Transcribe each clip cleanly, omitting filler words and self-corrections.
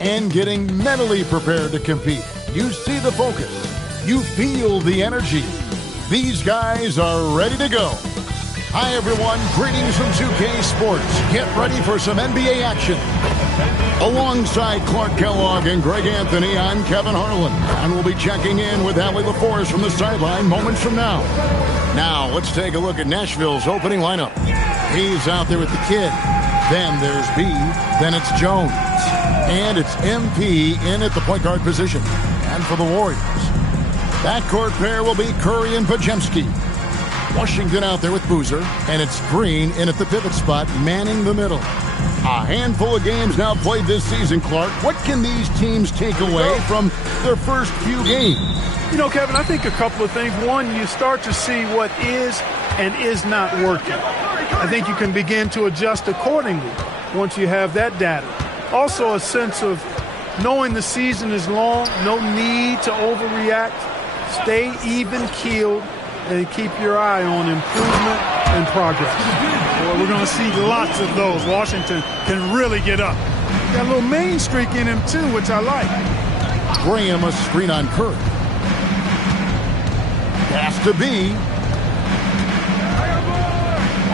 and getting mentally prepared to compete. You see the focus. You feel the energy. These guys are ready to go. Hi, everyone. Greetings from 2K Sports. Get ready for some NBA action. Alongside Clark Kellogg and Greg Anthony, I'm Kevin Harlan, and we'll be checking in with Allie LaForce from the sideline moments from now. Now, let's take a look at Nashville's opening lineup. He's out there with the kid. Then there's B. Then it's Jones. And it's MP in at the point guard position. And for the Warriors, backcourt pair will be Curry and Podziemski. Washington out there with Boozer. And it's Green in at the pivot spot, manning the middle. A handful of games now played this season, Clark. What can these teams take away from their first few games? You know, Kevin, I think a couple of things. One, you start to see what is and is not working. I think you can begin to adjust accordingly once you have that data. Also, a sense of knowing the season is long, no need to overreact. Stay even-keeled and keep your eye on improvement and progress. Well, we're going to see lots of those. Washington can really get up. Got a little main streak in him, too, which I like. Graham a screen on Curry. Pass to B.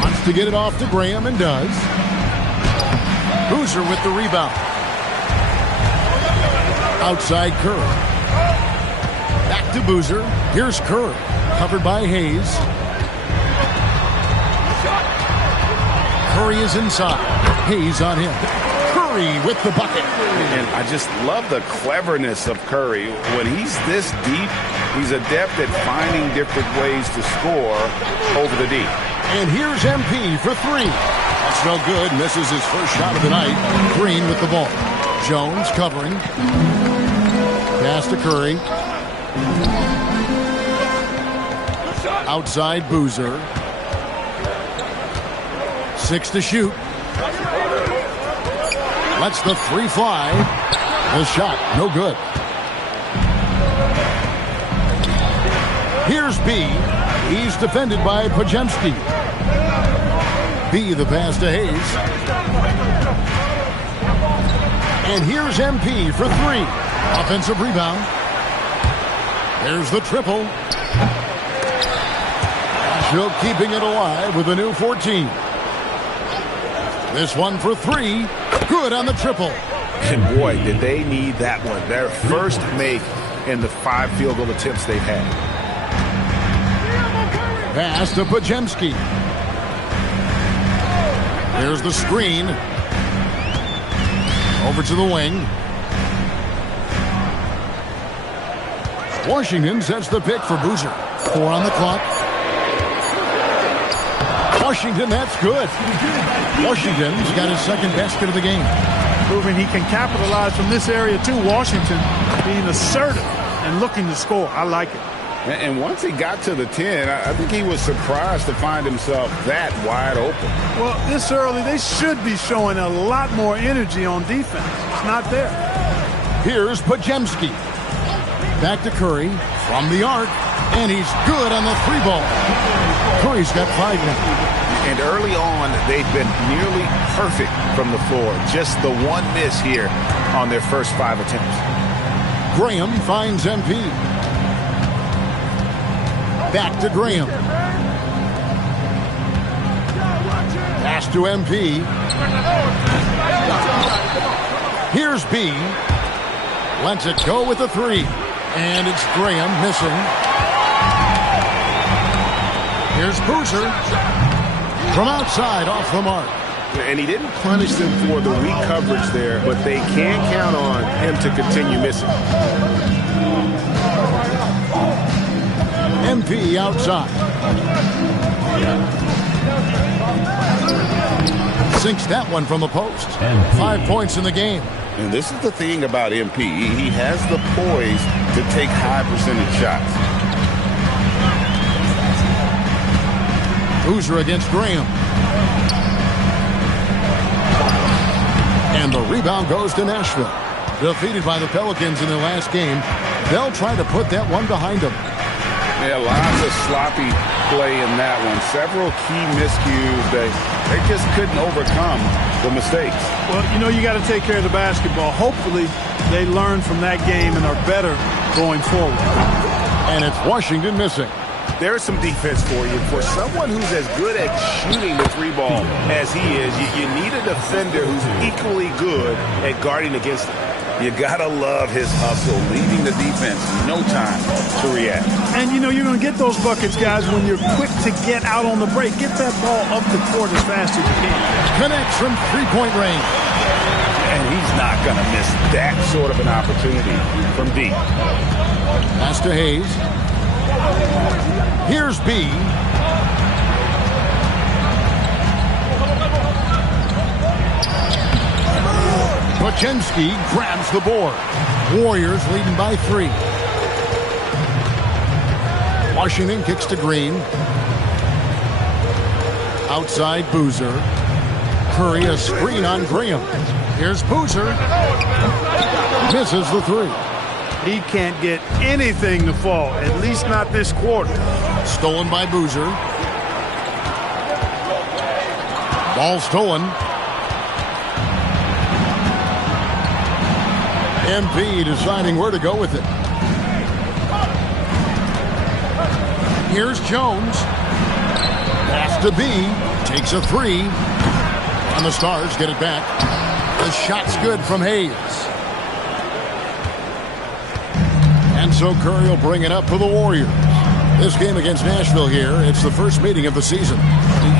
Wants to get it off to Graham and does. Boozer with the rebound. Outside Curry. Back to Boozer. Here's Curry. Covered by Hayes. Curry is inside. Hayes on him. Curry with the bucket. And I just love the cleverness of Curry. When he's this deep, he's adept at finding different ways to score over the D. And here's MP for three. That's no good. Misses his first shot of the night. Green with the ball. Jones covering. Pass to Curry. Outside Boozer. 6 to shoot. Lets the three fly. The shot, no good. Here's B. He's defended by Podziemski. B the pass to Hayes. And here's MP for three. Offensive rebound. There's the triple. Nashville keeping it alive with a new 14. This one for three. Good on the triple. And boy, did they need that one. Their first make in the 5 field goal attempts they've had. Pass to Podziemski. There's the screen. Over to the wing. Washington sets the pick for Boozer. 4 on the clock. Washington, that's good. Washington's got his second basket of the game. Proving he can capitalize from this area, too. Washington being assertive and looking to score. I like it. And once he got to the 10, I think he was surprised to find himself that wide open. Well, this early, they should be showing a lot more energy on defense. It's not there. Here's Podziemski. Back to Curry from the arc, and he's good on the three ball. Curry's got 5 now. And early on, they've been nearly perfect from the floor. Just the one miss here on their first 5 attempts. Graham finds MP. Back to Graham. Pass to MP. Here's B. Lets it go with a 3. And it's Graham missing. Here's Boozer. From outside, off the mark. And he didn't punish them for the weak coverage there, but they can count on him to continue missing. MP outside. Sinks that one from the post. 5 points in the game. And this is the thing about MP. He has the poise to take high percentage shots. Boozer against Graham. And the rebound goes to Nashville. Defeated by the Pelicans in their last game, they'll try to put that one behind them. Yeah, lots of sloppy play in that one. Several key miscues. They just couldn't overcome the mistakes. Well, you know, you got to take care of the basketball. Hopefully, they learn from that game and are better going forward. And it's Washington missing. There's some defense for you. For someone who's as good at shooting the three ball as he is, you need a defender who's equally good at guarding against him. You got to love his hustle, leaving the defense no time to react. And, you know, you're going to get those buckets, guys, when you're quick to get out on the break. Get that ball up the court as fast as you can. Connects from three-point range. And he's not going to miss that sort of an opportunity from deep. Pass to Hayes. Here's B. Kuczynski grabs the board. Warriors leading by 3. Washington kicks to Green. Outside Boozer. Curry a screen on Graham. Here's Boozer. Misses the 3. He can't get anything to fall, at least not this quarter. Stolen by Boozer. Ball stolen. MP deciding where to go with it. Here's Jones. Pass to B. Takes a 3. And the Stars get it back. The shot's good from Hayes. And so Curry will bring it up for the Warriors. This game against Nashville here, it's the first meeting of the season.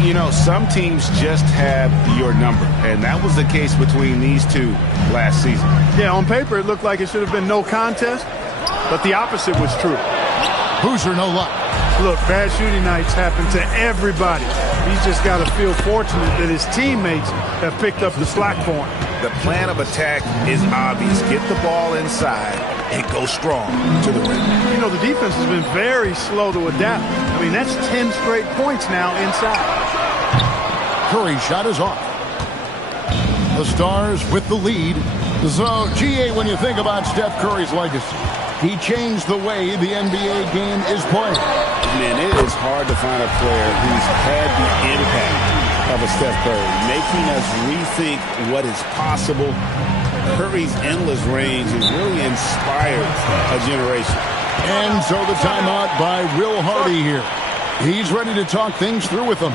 You know, some teams just have your number, and that was the case between these two last season. Yeah, on paper, it looked like it should have been no contest, but the opposite was true. Boozer, no luck. Look, bad shooting nights happen to everybody. He's just got to feel fortunate that his teammates have picked up the slack for him. The plan of attack is obvious. Get the ball inside and go strong to the rim. You know, the defense has been very slow to adapt. I mean, that's 10 straight points now inside. Curry's shot is off. The Stars with the lead. So, GA, when you think about Steph Curry's legacy, he changed the way the NBA game is played. Man, it is hard to find a player who's had the impact of a Steph Curry, making us rethink what is possible. Curry's endless range has really inspired a generation. And so the timeout by Will Hardy here. He's ready to talk things through with them.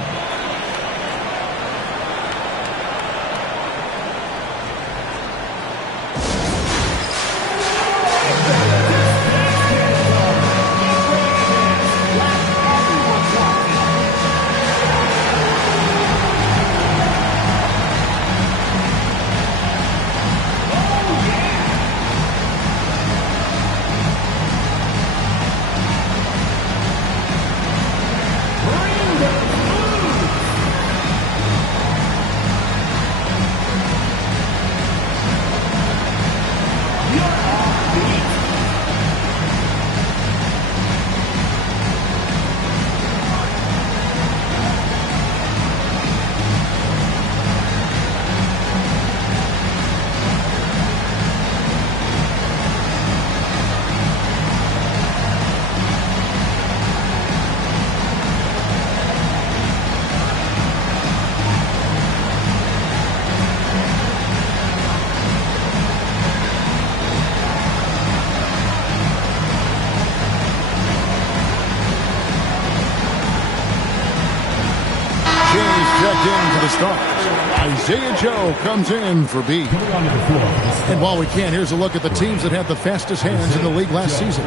Checked in for the Stars. Isaiah Joe comes in for B. And while we can, here's a look at the teams that had the fastest hands in the league last season.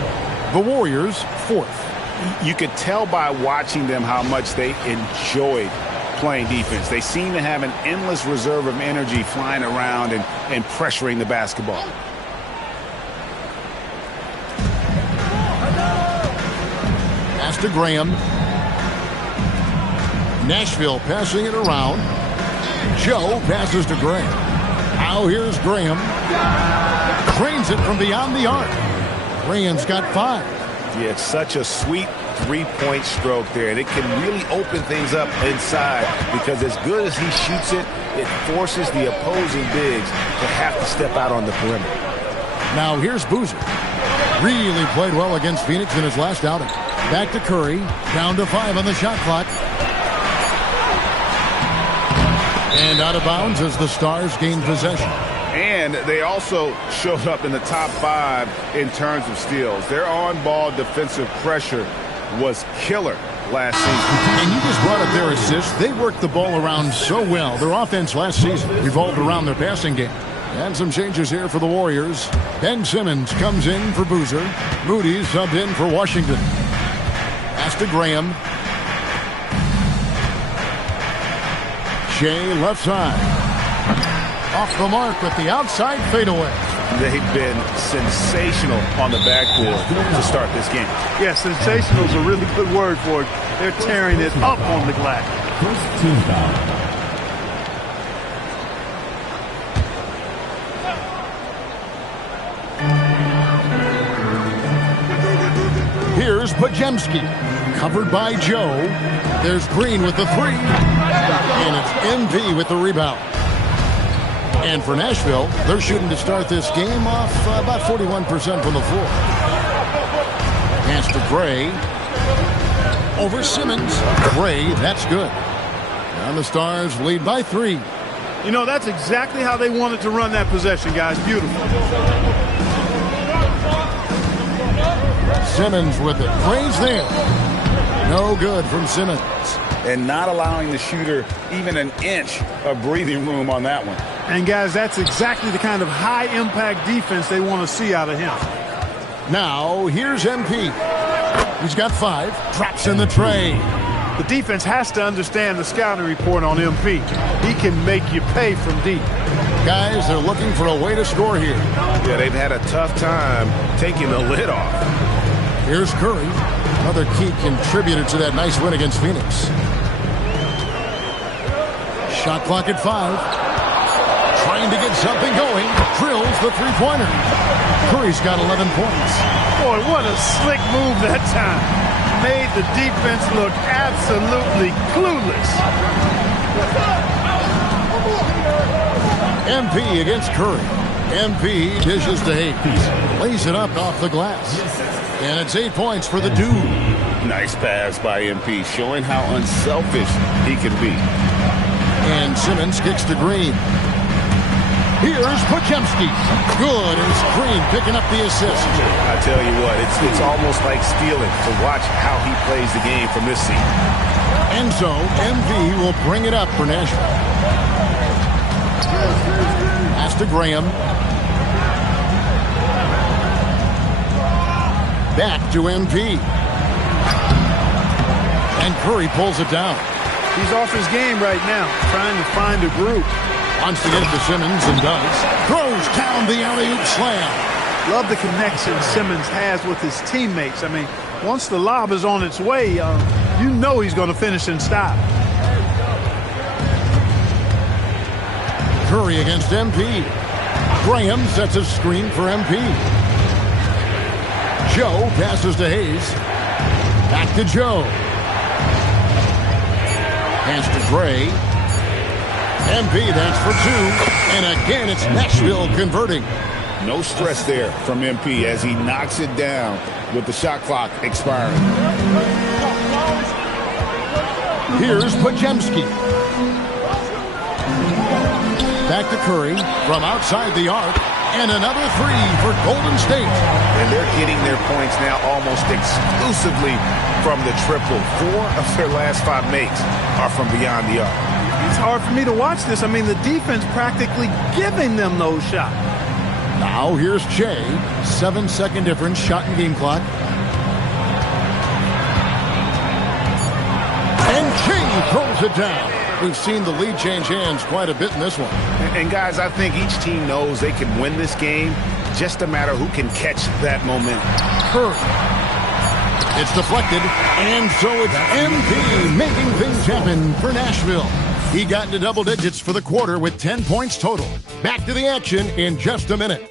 The Warriors, 4th. You could tell by watching them how much they enjoyed playing defense. They seem to have an endless reserve of energy flying around and pressuring the basketball. Pass to Graham. Nashville passing it around. Joe passes to Graham. Now here's Graham. Cranes it from beyond the arc. Graham's got 5. Yeah, it's such a sweet three-point stroke there, and it can really open things up inside because as good as he shoots it, it forces the opposing bigs to have to step out on the perimeter. Now here's Boozer. Really played well against Phoenix in his last outing. Back to Curry. Down to 5 on the shot clock. And out of bounds as the Stars gain possession. And they also showed up in the top 5 in terms of steals. Their on-ball defensive pressure was killer last season. And you just brought up their assists. They worked the ball around so well. Their offense last season revolved around their passing game. And some changes here for the Warriors. Ben Simmons comes in for Boozer. Moody subbed in for Washington. Pass to Graham. Shea left side. Off the mark with the outside fadeaway. They've been sensational on the backboard to start this game. Yeah, sensational is a really good word for it. They're tearing it up on the glass. First team foul. Here's Pajemski, covered by Joe. There's Green with the 3. And it's MP with the rebound. And for Nashville, they're shooting to start this game off about 41% from the floor. Pass to Gray. Over Simmons. Gray, that's good. And the Stars lead by 3. You know, that's exactly how they wanted to run that possession, guys. Beautiful. Simmons with it. Gray's there. No good from Simmons. And not allowing the shooter even an inch of breathing room on that one. And, guys, that's exactly the kind of high-impact defense they want to see out of him. Now, here's MP. He's got 5. Drops in the tray. The defense has to understand the scouting report on MP. He can make you pay from deep. Guys, they're looking for a way to score here. Yeah, they've had a tough time taking the lid off. Here's Curry. Another key contributor to that nice win against Phoenix. Shot clock at 5. Trying to get something going. Drills the three-pointer. Curry's got 11 points. Boy, what a slick move that time. Made the defense look absolutely clueless. MP against Curry. MP dishes to Hayes. Lays it up off the glass. And it's 8 points for the dude. Nice pass by MP, showing how unselfish he can be. And Simmons kicks to Green. Here's Pajemski. Good as Green picking up the assist. I tell you what, it's almost like stealing to watch how he plays the game from this seat. And so MV will bring it up for Nashville. Pass to Graham. Back to MP. And Curry pulls it down. He's off his game right now, trying to find a group. Wants to get it to Simmons and does. Throws down the alley-oop slam. Love the connection Simmons has with his teammates. I mean, once the lob is on its way, you know he's going to finish in style. Curry against MP. Graham sets a screen for MP. Joe passes to Hayes. Back to Joe. Pass to Gray. MP, that's for 2. And again, it's Nashville converting. No stress there from MP as he knocks it down with the shot clock expiring. Here's Pajemski. Back to Curry from outside the arc. And another 3 for Golden State. And they're getting their points now almost exclusively from the triple. 4 of their last 5 makes are from beyond the arc. It's hard for me to watch this. I mean, the defense practically giving them those shots. Now here's Shea. 7-second difference, shot and game clock. And Shea throws it down. We've seen the lead change hands quite a bit in this one. And guys, I think each team knows they can win this game. Just a matter who can catch that momentum. Curry. It's deflected, and so it's MP making things happen for Nashville. He got into double digits for the quarter with 10 points total. Back to the action in just a minute.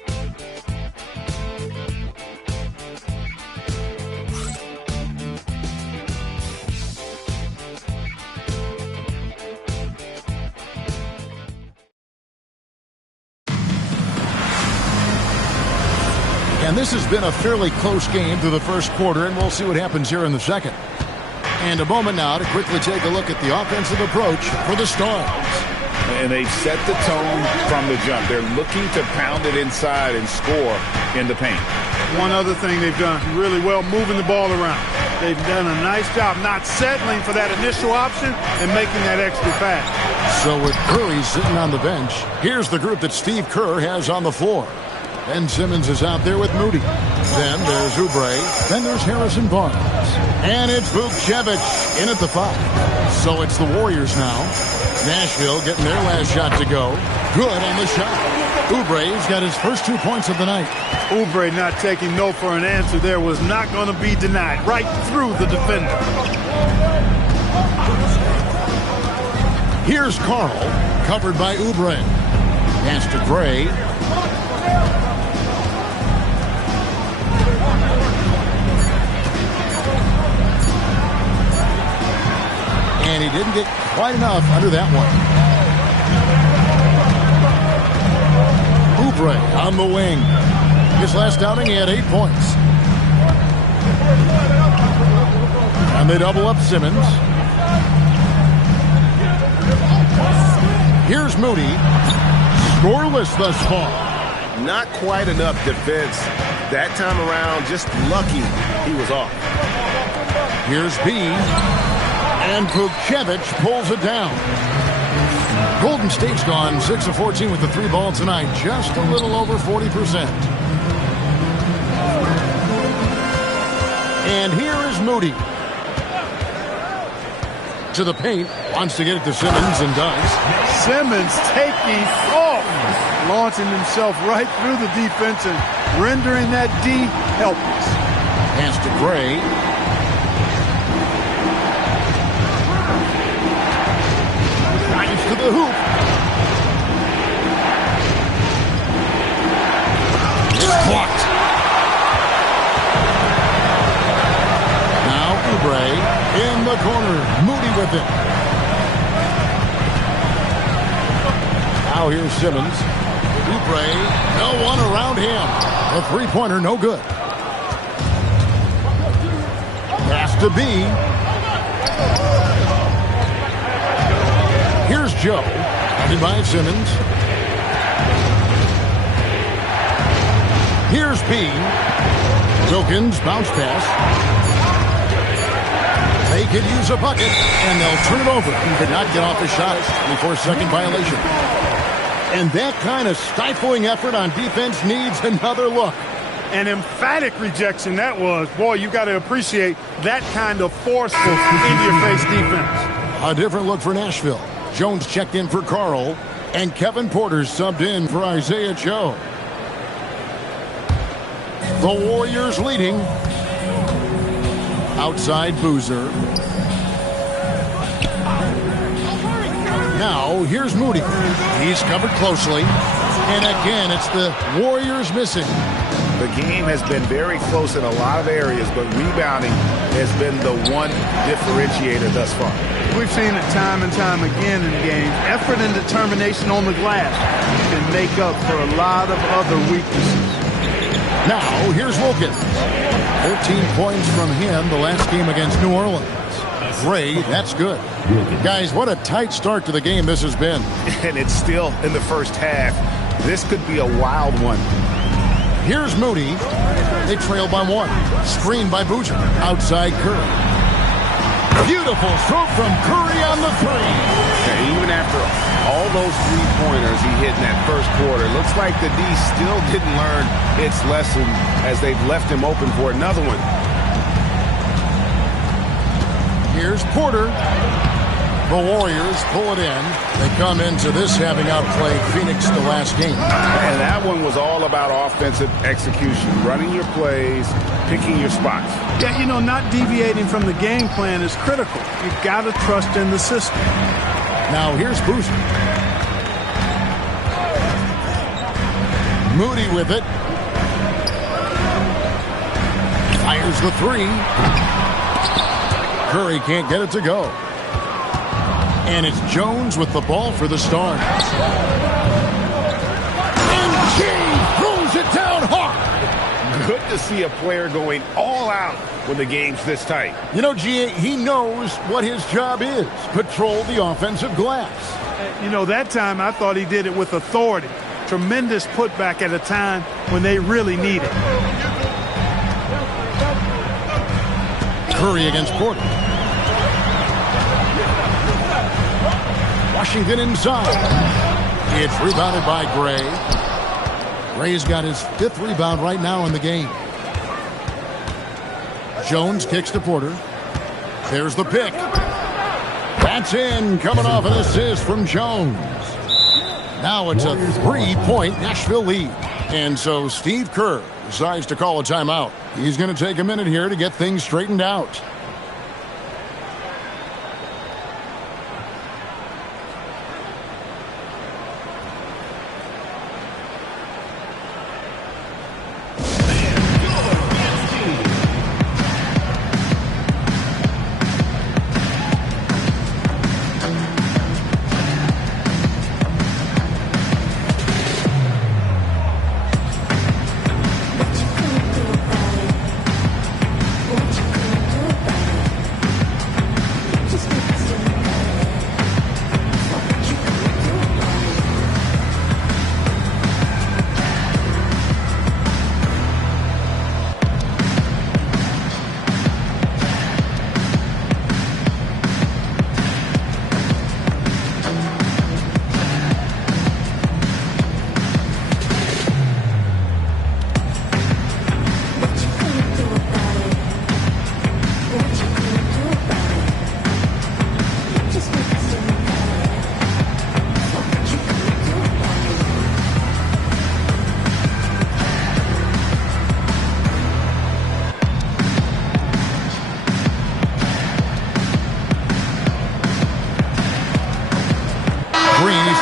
And this has been a fairly close game through the first quarter, and we'll see what happens here in the second. And a moment now to quickly take a look at the offensive approach for the Stars. And they've set the tone from the jump. They're looking to pound it inside and score in the paint. One other thing they've done really well, moving the ball around. They've done a nice job not settling for that initial option and making that extra pass. So with Curry sitting on the bench, here's the group that Steve Kerr has on the floor. Ben Simmons is out there with Moody. Then there's Oubre. Then there's Harrison Barnes. And it's Vukcevic in at the 5. So it's the Warriors now. Nashville getting their last shot to go. Good on the shot. Oubre's got his first 2 points of the night. Oubre not taking no for an answer there was not going to be denied. Right through the defender. Here's Carl, covered by Oubre. Pass to Gray. And he didn't get quite enough under that one. Oubre on the wing. His last outing, he had 8 points. And they double up Simmons. Here's Moody. Scoreless thus far. Not quite enough defense. That time around, just lucky he was off. Here's B. And Vukcevic pulls it down. Golden State's gone 6 of 14 with the 3 ball tonight. Just a little over 40%. And here is Moody. To the paint. Wants to get it to Simmons and does. Simmons taking off. Launching himself right through the defense and rendering that D helpless. Pass to Gray. To the hoop. It's blocked. Now Oubre in the corner. Moody with it. Now here's Simmons. Oubre, no one around him. The three-pointer, no good. Pass to B. Here's Joe, headed by Simmons. Here's B. Wilkins, bounce pass. They could use a bucket, and they'll turn it over. He did not get off the shot. 24-second violation. And that kind of stifling effort on defense needs another look. An emphatic rejection that was. Boy, you got to appreciate that kind of forceful in-your-face defense. A different look for Nashville. Jones checked in for Carl, and Kevin Porter subbed in for Isaiah Joe. The Warriors leading. Outside Boozer. Now, here's Moody. He's covered closely. And again, it's the Warriors missing. The game has been very close in a lot of areas, but rebounding has been the one differentiator thus far. We've seen it time and time again in games. Effort and determination on the glass can make up for a lot of other weaknesses. Now, here's Wilkins. 13 points from him the last game against New Orleans. Gray, that's good. Guys, what a tight start to the game this has been. And it's still in the first half. This could be a wild one. Here's Moody. They trail by 1. Screened by Boozer. Outside Curry. Beautiful stroke from Curry on the 3. Yeah, even after all those three-pointers he hit in that first quarter, looks like the D still didn't learn its lesson as they've left him open for another one. Here's Porter. The Warriors pull it in. They come into this having outplayed Phoenix the last game. And that one was all about offensive execution, running your plays, picking your spots. Yeah, you know, not deviating from the game plan is critical. You've got to trust in the system. Now here's Boozer. Moody with it. Fires the 3. Curry can't get it to go. And it's Jones with the ball for the Stars. And G throws it down hard. Good to see a player going all out when the game's this tight. You know, GA, he knows what his job is. Patrol the offensive glass. You know, that time I thought he did it with authority. Tremendous putback at a time when they really need it. Curry against Porter. Washington inside. It's rebounded by Gray. Gray's got his 5th rebound right now in the game. Jones kicks to Porter. There's the pick. That's in, coming off an assist from Jones. Now it's a 3-point Nashville lead. And so Steve Kerr decides to call a timeout. He's going to take a minute here to get things straightened out.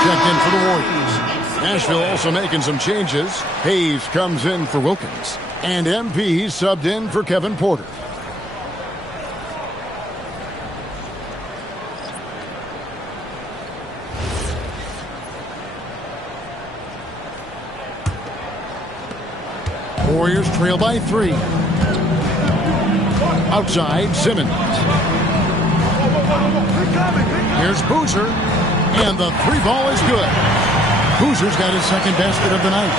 Checked in for the Warriors. Nashville also making some changes. Hayes comes in for Wilkins. And MP subbed in for Kevin Porter. Warriors trail by 3. Outside, Simmons. Here's Boozer. And the 3-ball is good. Boozer's got his 2nd basket of the night.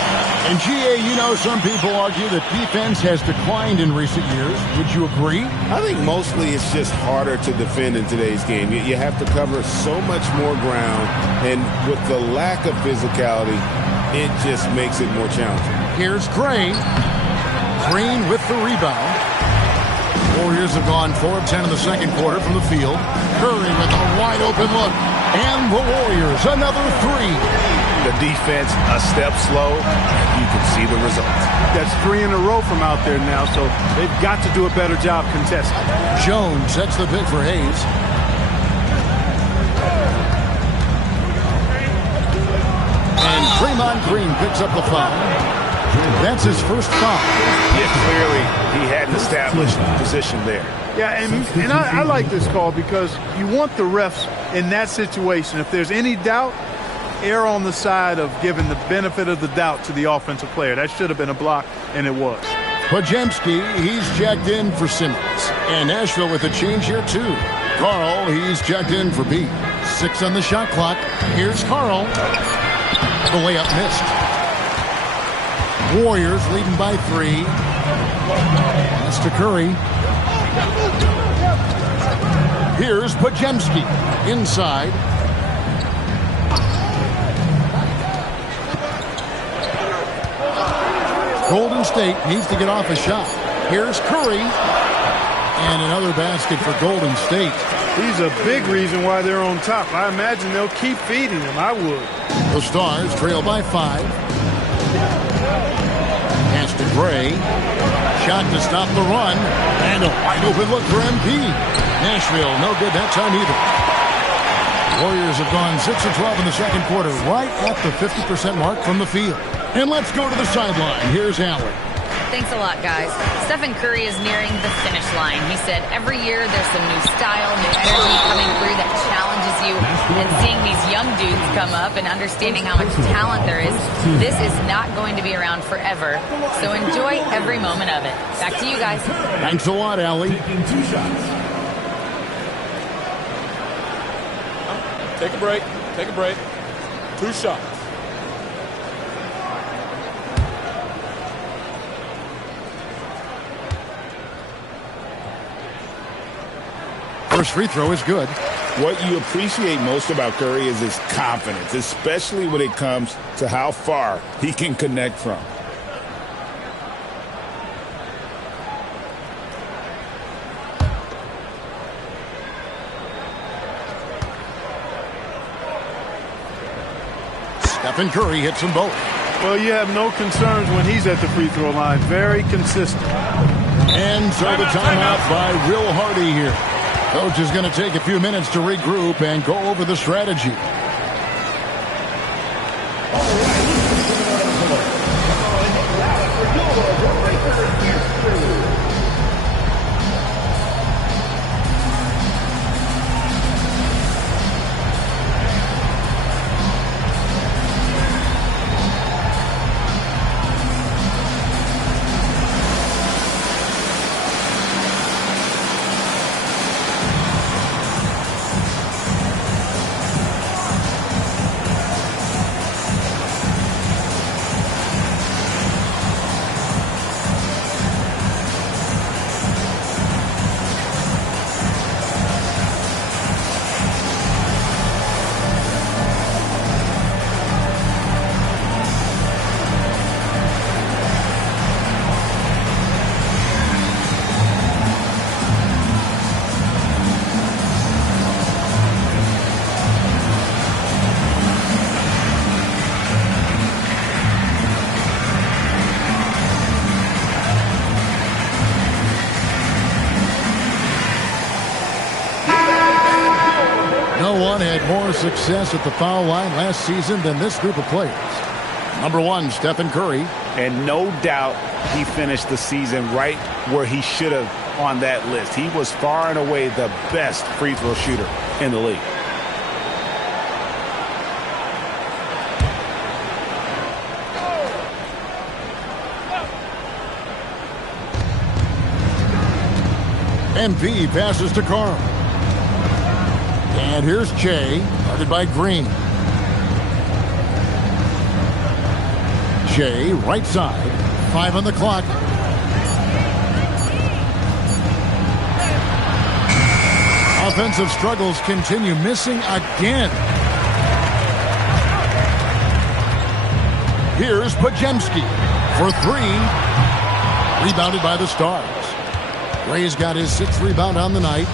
And GA, you know, some people argue that defense has declined in recent years. Would you agree? I think mostly it's just harder to defend in today's game. You have to cover so much more ground, and with the lack of physicality, it just makes it more challenging. Here's Gray. Green with the rebound. Warriors have gone 4 of 10 in the 2nd quarter from the field. Curry with a wide open look. And the Warriors, another 3. The defense a step slow, and you can see the results. That's 3 in a row from out there now, so they've got to do a better job contesting. Jones sets the pick for Hayes. And Draymond Green picks up the foul. That's his first foul. Yeah, clearly he had an established position there. Yeah, and I like this call because you want the refs in that situation. If there's any doubt, err on the side of giving the benefit of the doubt to the offensive player. That should have been a block, and it was. Podziemski, he's checked in for Simmons. And Nashville with a change here, too. Carl, he's checked in for B. 6 on the shot clock. Here's Carl. The layup missed. Warriors leading by 3. That's to Curry. Here's Podziemski inside. Golden State needs to get off a shot. Here's Curry. And another basket for Golden State. He's a big reason why they're on top. I imagine they'll keep feeding him. I would. The Stars trail by 5. Pass to Gray. Shot to stop the run. And a wide open look for MP. Nashville, no good that time either. Warriors have gone 6 of 12 in the 2nd quarter, right at the 50% mark from the field. And let's go to the sideline. Here's Allen. Thanks a lot, guys. Stephen Curry is nearing the finish line. He said every year there's some new style, new energy coming through that challenges you. And seeing these young dudes come up and understanding how much talent there is, this is not going to be around forever. So enjoy every moment of it. Back to you guys. Thanks a lot, Allie. Take a break. Take a break. 2 shots. First free throw is good. What you appreciate most about Curry is his confidence, especially when it comes to how far he can connect from. Stephen Curry hits them both. Well, you have no concerns when he's at the free throw line. Very consistent. And so the timeout by Will Hardy here. Coach is going to take a few minutes to regroup and go over the strategy. Had more success at the foul line last season than this group of players. Number 1, Stephen Curry. And no doubt he finished the season right where he should have on that list. He was far and away the best free throw shooter in the league. MP passes to Carl. And here's Che, guarded by Green. Che, right side, 5 on the clock. Offensive struggles continue, missing again. Here's Pajemski for 3. Rebounded by the Stars. Gray's got his 6th rebound on the night.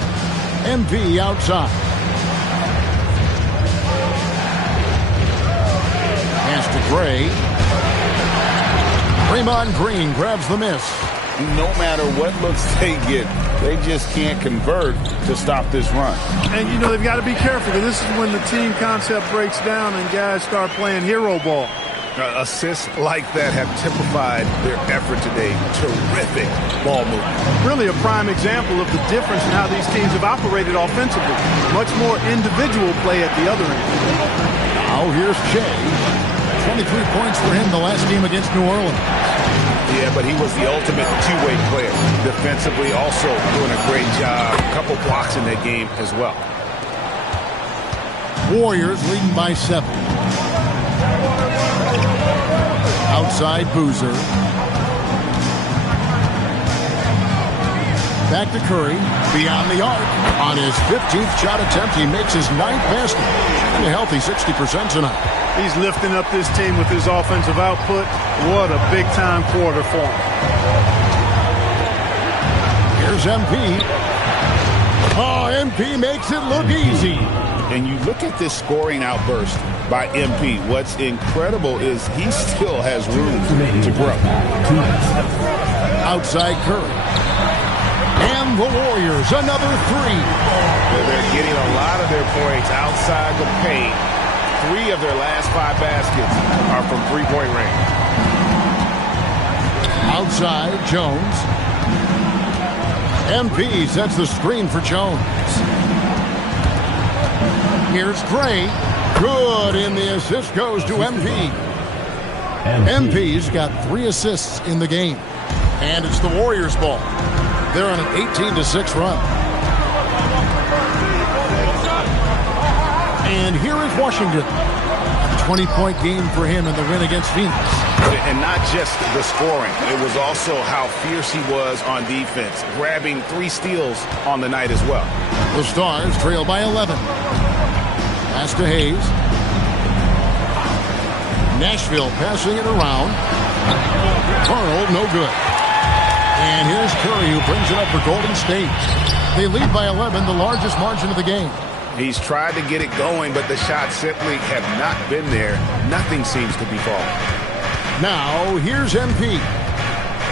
MP outside. To Gray. Draymond Green grabs the miss. No matter what looks they get, they just can't convert to stop this run. And, you know, they've got to be careful, because this is when the team concept breaks down and guys start playing hero ball. Assists like that have typified their effort today. Terrific ball movement. Really a prime example of the difference in how these teams have operated offensively. Much more individual play at the other end. Now here's Che. 23 points for him the last game against New Orleans. Yeah, but he was the ultimate two-way player. Defensively also doing a great job. A couple blocks in that game as well. Warriors leading by 7. Outside Boozer. Back to Curry. Beyond the arc. On his 15th shot attempt, he makes his 9th basket. And a healthy 60% tonight. He's lifting up this team with his offensive output. What a big-time quarter for him. Here's MP. Oh, MP makes it look easy. And you look at this scoring outburst by MP. What's incredible is he still has room to grow. Outside Curry. And the Warriors, another 3. They're getting a lot of their points outside the paint. 3 of their last 5 baskets are from three-point range. Outside, Jones. MP sets the screen for Jones. Here's Gray. Good, and the assist goes to MP. MP's got 3 assists in the game. And it's the Warriors' ball. They're on an 18-6 run. And here is Washington. A 20-point game for him in the win against Phoenix. And not just the scoring. It was also how fierce he was on defense, grabbing 3 steals on the night as well. The Stars trail by 11. Pass to Hayes. Nashville passing it around. Arnold, no good. And here's Curry, who brings it up for Golden State. They lead by 11, the largest margin of the game. He's tried to get it going, but the shots simply have not been there. Nothing seems to be falling. Now, here's MP.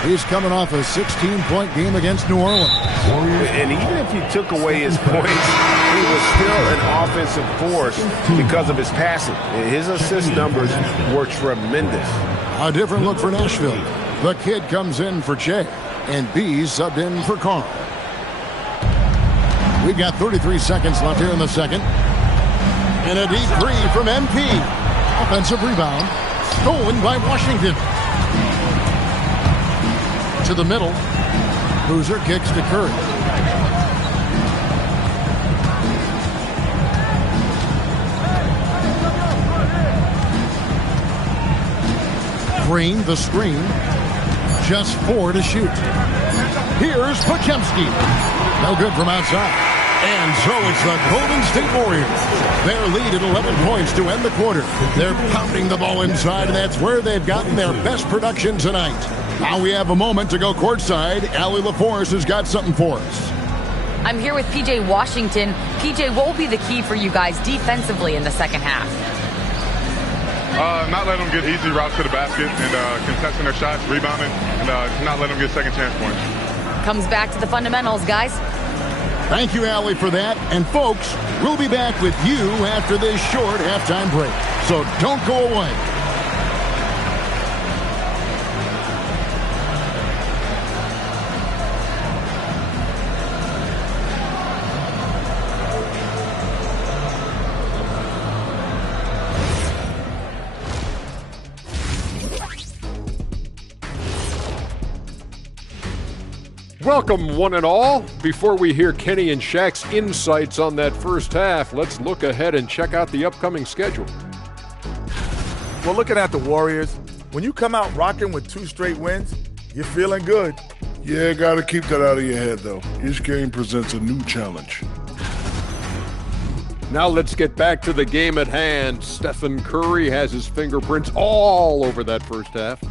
He's coming off a 16-point game against New Orleans. And even if you took away his points, he was still an offensive force because of his passing. His assist numbers were tremendous. A different look for Nashville. The kid comes in for Jay, and B's subbed in for Carl. We've got 33 seconds left here in the second. And a deep 3 from MP. Offensive rebound. Stolen by Washington. To the middle. Boozer kicks to Curry. Green, the screen. Just 4 to shoot. Here's Podziemski. No good from outside. And so it's the Golden State Warriors. Their lead at 11 points to end the quarter. They're pounding the ball inside, and that's where they've gotten their best production tonight. Now we have a moment to go courtside. Allie LaForce has got something for us. I'm here with P.J. Washington. P.J., what will be the key for you guys defensively in the second half? Not letting them get easy routes to the basket and contesting their shots, rebounding, and not letting them get second chance points. Comes back to the fundamentals, guys. Thank you, Allie, for that. And, folks, we'll be back with you after this short halftime break. So don't go away. Welcome, one and all. Before we hear Kenny and Shaq's insights on that first half, let's look ahead and check out the upcoming schedule. Well, looking at the Warriors, when you come out rocking with 2 straight wins, you're feeling good. Yeah, got to keep that out of your head, though. Each game presents a new challenge. Now let's get back to the game at hand. Stephen Curry has his fingerprints all over that first half.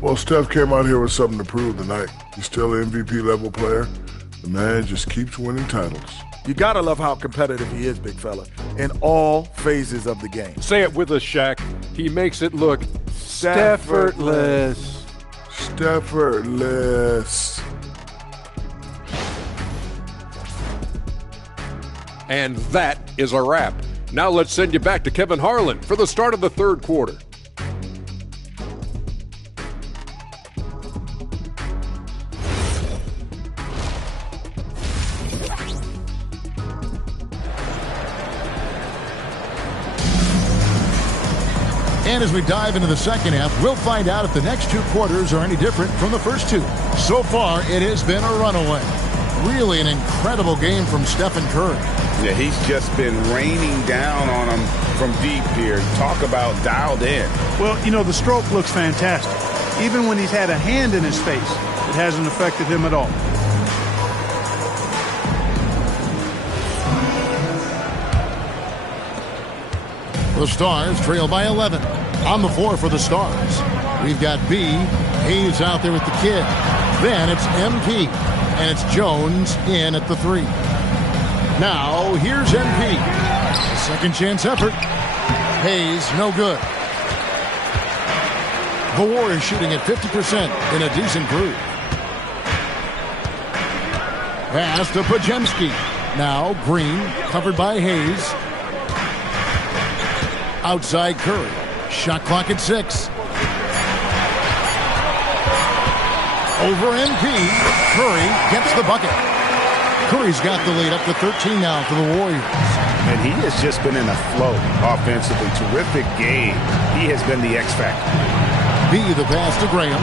Well, Steph came out here with something to prove tonight. He's still an MVP-level player. The man just keeps winning titles. You got to love how competitive he is, big fella, in all phases of the game. Say it with us, Shaq. He makes it look Steffortless. Steffortless. And that is a wrap. Now let's send you back to Kevin Harlan for the start of the third quarter. And as we dive into the second half, we'll find out if the next 2 quarters are any different from the first 2. So far, it has been a runaway. Really an incredible game from Stephen Curry. Yeah, he's just been raining down on him from deep here. Talk about dialed in. Well, you know, the stroke looks fantastic. Even when he's had a hand in his face, it hasn't affected him at all. The Stars trail by 11. On the floor for the Stars, we've got B. Hayes out there with the kid. Then it's MP. And it's Jones in at the 3. Now, here's MP. A second chance effort. Hayes, no good. The Warriors shooting at 50% in a decent groove. Pass to Podziemski. Now, Green, covered by Hayes. Outside Curry. Shot clock at 6. Over MP. Curry gets the bucket. Curry's got the lead up to 13 now for the Warriors. And he has just been in a flow offensively. Terrific game. He has been the X factor. B, the pass to Graham.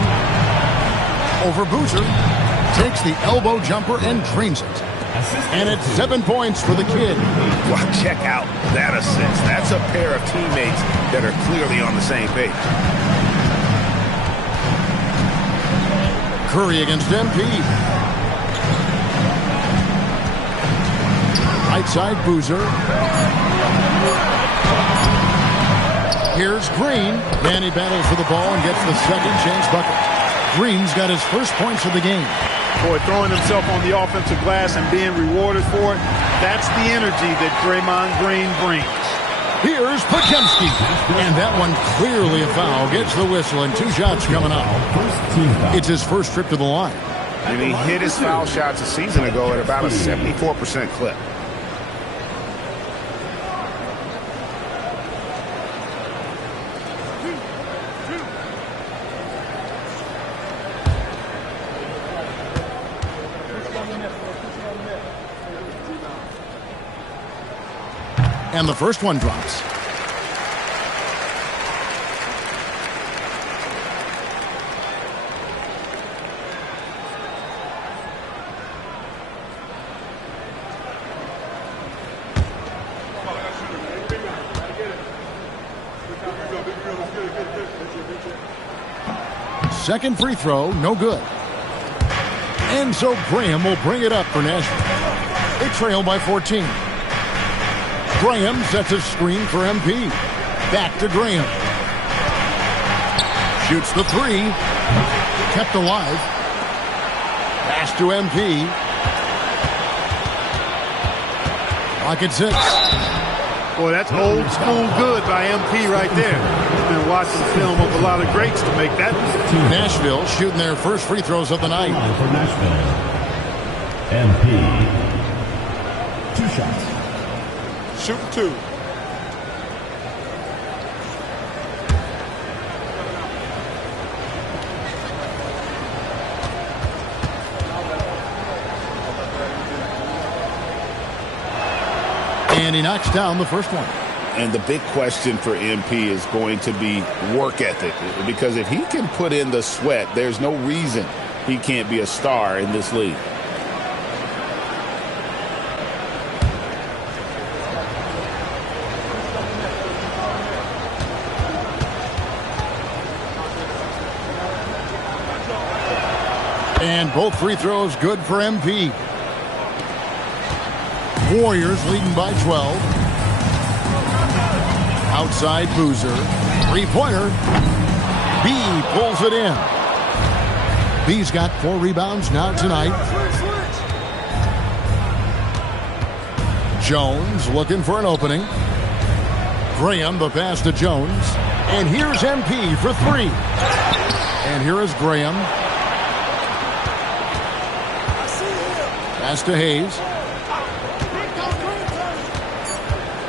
Over Boozer. Takes the elbow jumper and drains it. And it's 7 points for the kid. Well, check out that assist. That's a pair of teammates that are clearly on the same page. Curry against MP. Right side, Boozer. Here's Green. Manny battles for the ball and gets the second chance bucket. Green's got his first points of the game. Boy, throwing himself on the offensive glass and being rewarded for it, that's the energy that Draymond Green brings. Here's Podziemski. And that one clearly a foul. Gets the whistle and 2 shots coming up. It's his first trip to the line. And he hit his foul shots a season ago at about a 74% clip. And the first one drops. Second free throw, no good. And so Graham will bring it up for Nashville. They trail by 14. Graham sets a screen for MP. Back to Graham. Shoots the 3. Kept alive. Pass to MP. Rocket 6. Boy, that's old school good by MP right there. Been watching film of a lot of greats to make that. Nashville shooting their first free throws of the night. For Nashville, MP. 2 shots. Shoot 2. And he knocks down the first one. And the big question for MP is going to be work ethic. Because if he can put in the sweat, there's no reason he can't be a star in this league. And both free throws good for MP. Warriors leading by 12. Outside Boozer. 3-pointer. B pulls it in. B's got 4 rebounds now tonight. Jones looking for an opening. Graham the pass to Jones. And here's MP for 3. And here is Graham. Pass to Hayes.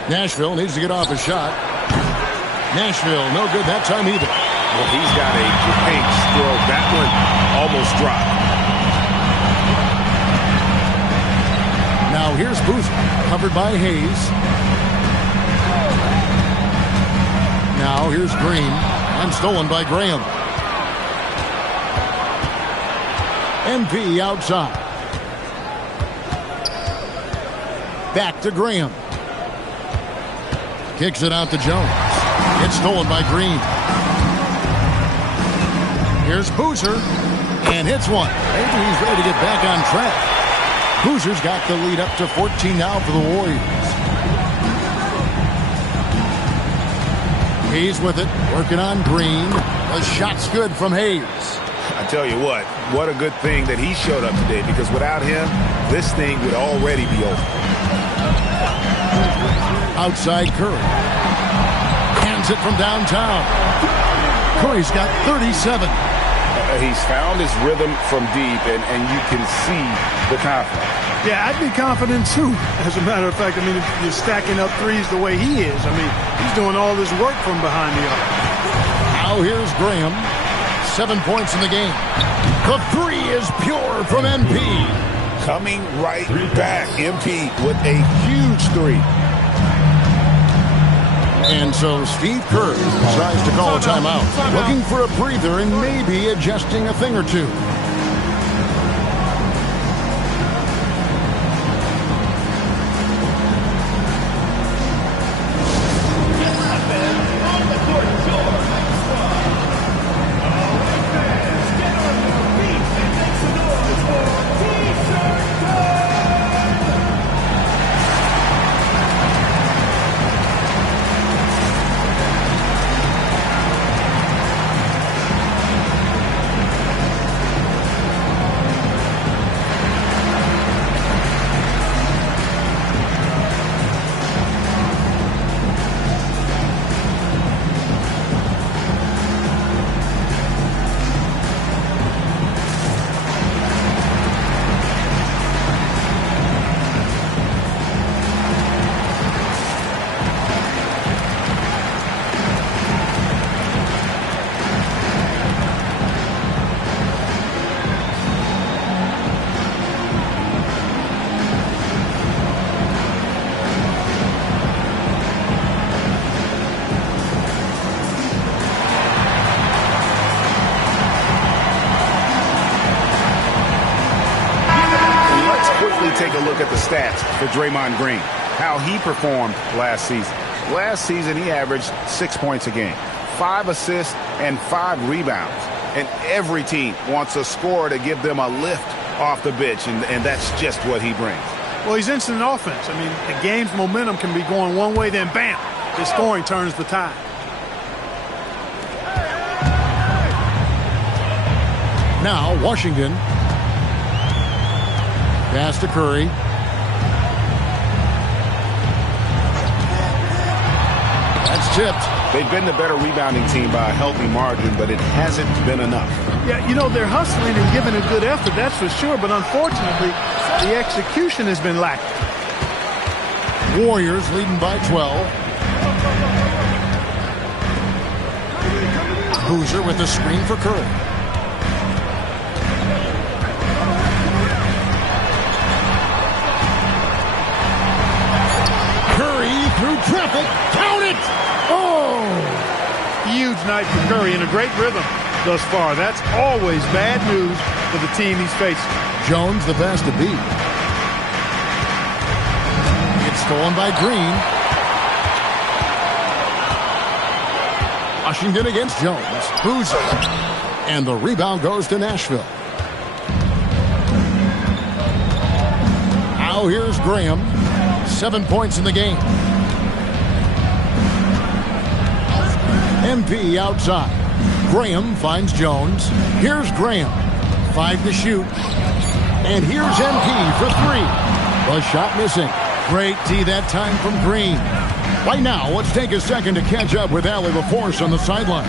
Nashville needs to get off a shot. Nashville, no good that time either. Well, he's got a great stroke. That one almost dropped. Now here's Boozer, covered by Hayes. Now here's Green, and stolen by Graham. MP outside. Back to Graham. Kicks it out to Jones. It's stolen by Green. Here's Boozer. And hits one. Maybe he's ready to get back on track. Boozer's got the lead up to 14 now for the Warriors. Hayes with it. Working on Green. The shot's good from Hayes. I tell you what a good thing that he showed up today, because without him, this thing would already be over. Outside Curry. Hands it from downtown. Curry's got 37. He's found his rhythm from deep, and you can see the confidence. Yeah, I'd be confident too. As a matter of fact, I mean, if you're stacking up threes the way he is, I mean, he's doing all this work from behind the arc. Now here's Graham. 7 points in the game. The three is pure from MP. Coming right back. MP with a huge three. And so Steve Kerr decides to call a timeout, looking for a breather and maybe adjusting a thing or two. Take a look at the stats for Draymond Green, how he performed last season. Last season, he averaged 6 points a game, 5 assists, and 5 rebounds. And every team wants a scorer to give them a lift off the bench, and that's just what he brings. Well, he's instant offense. I mean, the game's momentum can be going one way, then bam, his scoring turns the tide. Now, Washington. Pass to Curry. That's tipped. They've been the better rebounding team by a healthy margin, but it hasn't been enough. Yeah, you know, they're hustling and giving a good effort, that's for sure, but unfortunately, the execution has been lacking. Warriors leading by 12. Boozer with the screen for Curry. Through traffic, count it! Oh! Huge night for Curry in a great rhythm thus far. That's always bad news for the team he's facing. Jones the best to beat. It's stolen by Green. Washington against Jones. Boozer. And the rebound goes to Nashville. Now here's Graham. 7 points in the game. MP outside. Graham finds Jones. Here's Graham. 5 to shoot. And here's MP for 3. The shot missing. Great D that time from Green. Right now, let's take a second to catch up with Allie LaForce on the sidelines.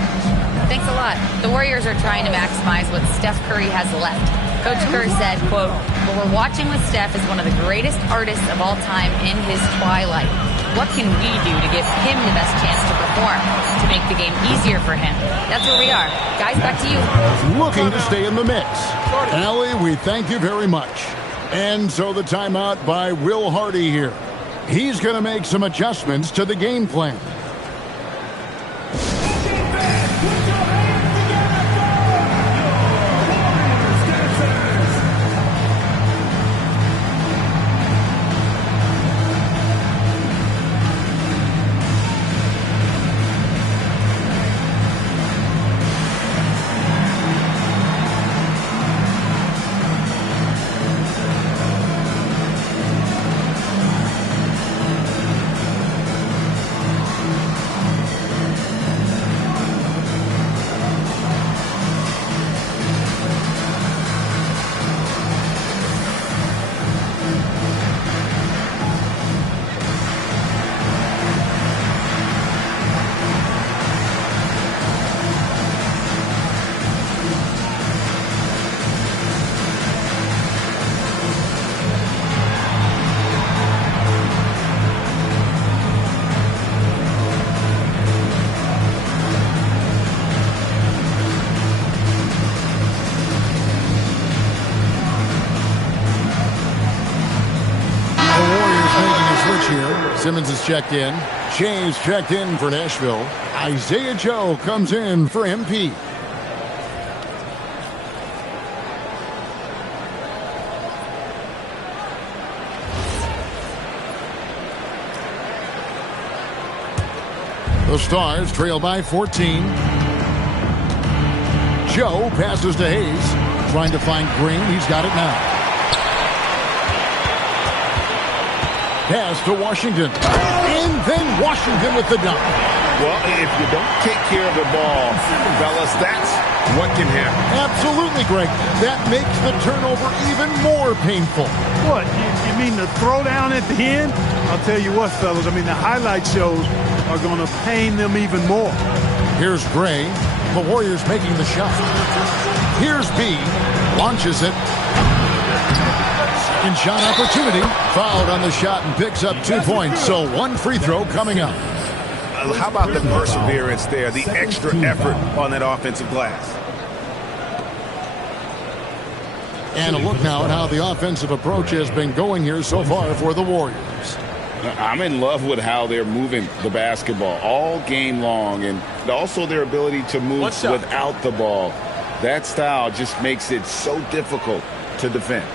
Thanks a lot. The Warriors are trying to maximize what Steph Curry has left. Coach Kerr said, quote, "What we're watching with Steph is one of the greatest artists of all time in his twilight. What can we do to give him the best chance to perform, to make the game easier for him?" That's where we are. Guys, back to you. Looking to stay in the mix. Allie, we thank you very much. And so the timeout by Will Hardy here. He's going to make some adjustments to the game plan. Simmons is checked in. Shay's checked in for Nashville. Isaiah Joe comes in for MP. The Stars trail by 14. Joe passes to Hayes. Trying to find Green. He's got it now. Pass to Washington. And then Washington with the dunk. Well, if you don't take care of the ball, fellas, that's what can happen. Absolutely, Greg. That makes the turnover even more painful. What, you mean the throwdown at the end? I'll tell you what, fellas, I mean, the highlight shows are going to pain them even more. Here's Gray. The Warriors making the shot. Here's B. Launches it. Second shot opportunity. Fouled on the shot and picks up 2 points. So one free throw coming up. How about the perseverance there, the extra effort on that offensive glass? And a look now at how the offensive approach has been going here so far for the Warriors. I'm in love with how they're moving the basketball all game long, and also their ability to move without the ball. That style just makes it so difficult to defend.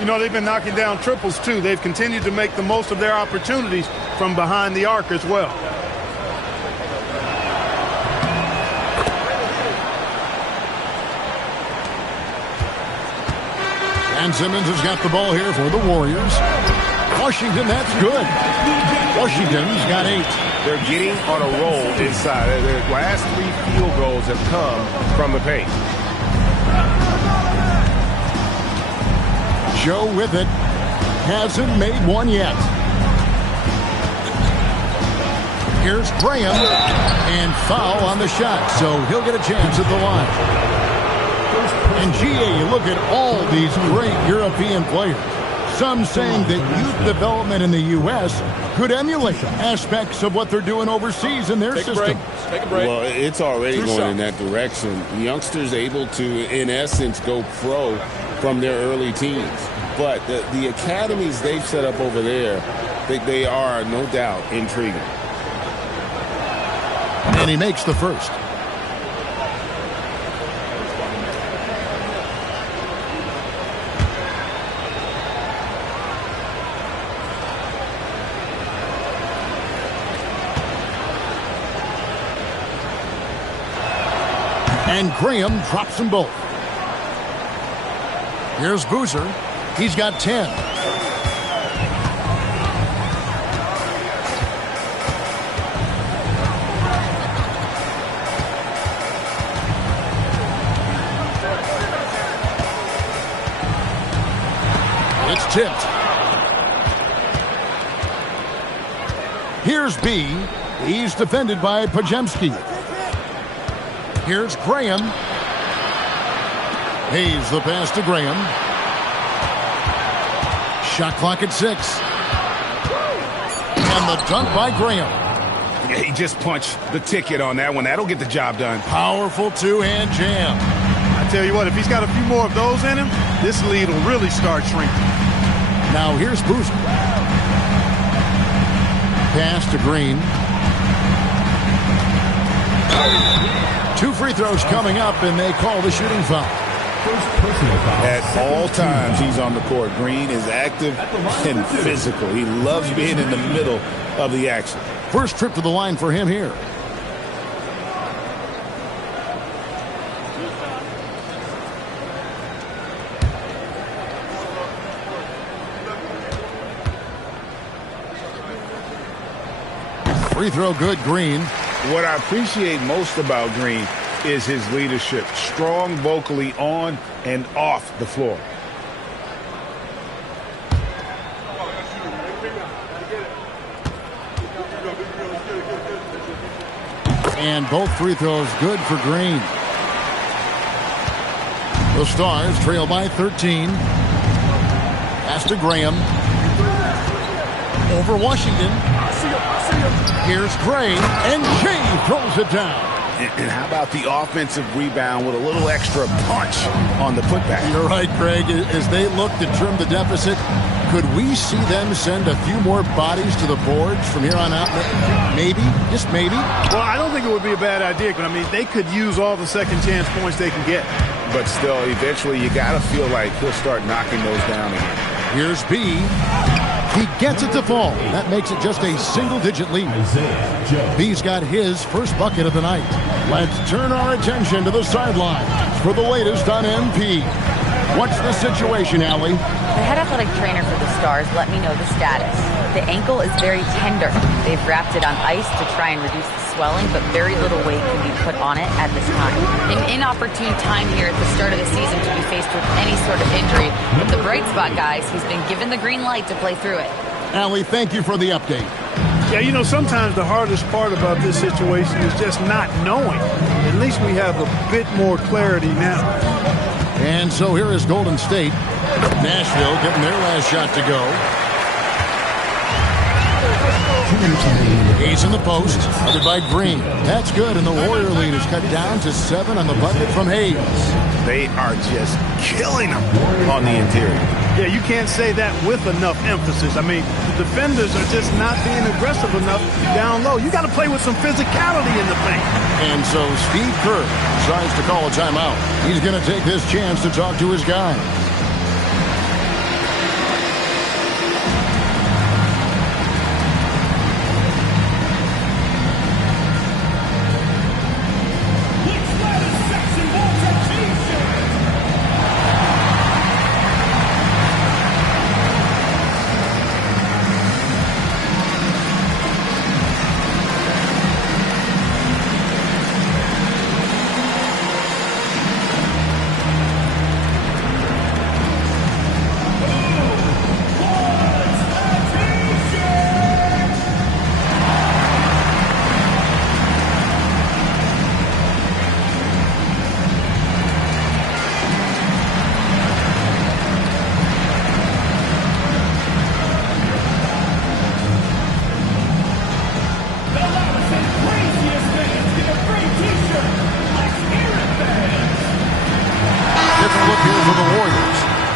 You know, they've been knocking down triples, too. They've continued to make the most of their opportunities from behind the arc as well. And Simmons has got the ball here for the Warriors. Washington, that's good. Washington's got 8. They're getting on a roll inside. Their last 3 field goals have come from the paint. Joe with it. Hasn't made one yet. Here's Graham. And foul on the shot, so he'll get a chance at the line. And GA, you look at all these great European players. Some saying that youth development in the U.S. could emulate aspects of what they're doing overseas in their system. Take a break. Well, it's already going in that direction. Youngsters able to, in essence, go pro from their early teens. But the academies they've set up over there, they are, no doubt, intriguing. And he makes the first. And Graham drops them both. Here's Boozer. He's got 10. It's tipped. Here's B. He's defended by Pajemski. Here's Graham. Hayes the pass to Graham. Shot clock at 6. And the dunk by Graham. Yeah, he just punched the ticket on that one. That'll get the job done. Powerful two-hand jam. I tell you what, if he's got a few more of those in him, this lead will really start shrinking. Now here's Boozer. Pass to Green. 2 free throws coming up, and they call the shooting foul. At all times, he's on the court. Green is active and physical. He loves being in the middle of the action. First trip to the line for him here. Free throw good, Green. What I appreciate most about Green is his leadership. Strong vocally on and off the floor. And both free throws good for Green. The Stars trail by 13. Pass to Graham. Over Washington. Here's Gray, and Shea throws it down. And how about the offensive rebound with a little extra punch on the putback? You're right, Greg. As they look to trim the deficit, could we see them send a few more bodies to the boards from here on out? Maybe, just maybe. Well, I don't think it would be a bad idea, but I mean, they could use all the second chance points they can get. But still, eventually, you got to feel like he'll start knocking those down again. Here's B. He gets it to fall. That makes it just a single-digit lead. B's got his first bucket of the night. Let's turn our attention to the sidelines for the latest on MP. What's the situation, Allie? The head athletic trainer for the Stars let me know the status. The ankle is very tender. They've wrapped it on ice to try and reduce the swelling, but very little weight can be put on it at this time. An inopportune time here at the start of the season to be faced with any sort of injury. But the bright spot, guys, he's been given the green light to play through it. Allie, thank you for the update. Yeah, you know, sometimes the hardest part about this situation is just not knowing. At least we have a bit more clarity now. And so here is Golden State. Nashville getting their last shot to go. Hayes in the post, covered by Green. That's good, and the Warrior lead is cut down to 7 on the bucket from Hayes. They are just killing them on the interior. Yeah, you can't say that with enough emphasis. I mean, the defenders are just not being aggressive enough down low. You got to play with some physicality in the paint. And so Steve Kerr decides to call a timeout. He's going to take this chance to talk to his guys.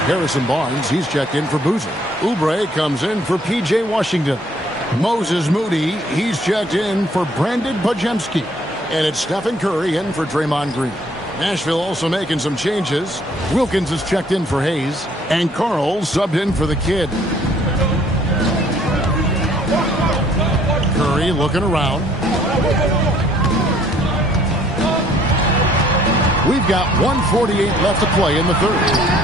Harrison Barnes, he's checked in for Boozer. Oubre comes in for P.J. Washington. Moses Moody, he's checked in for Brandon Pajemski. And it's Stephen Curry in for Draymond Green. Nashville also making some changes. Wilkins is checked in for Hayes. And Carl subbed in for the kid. Curry looking around. We've got 1:48 left to play in the third.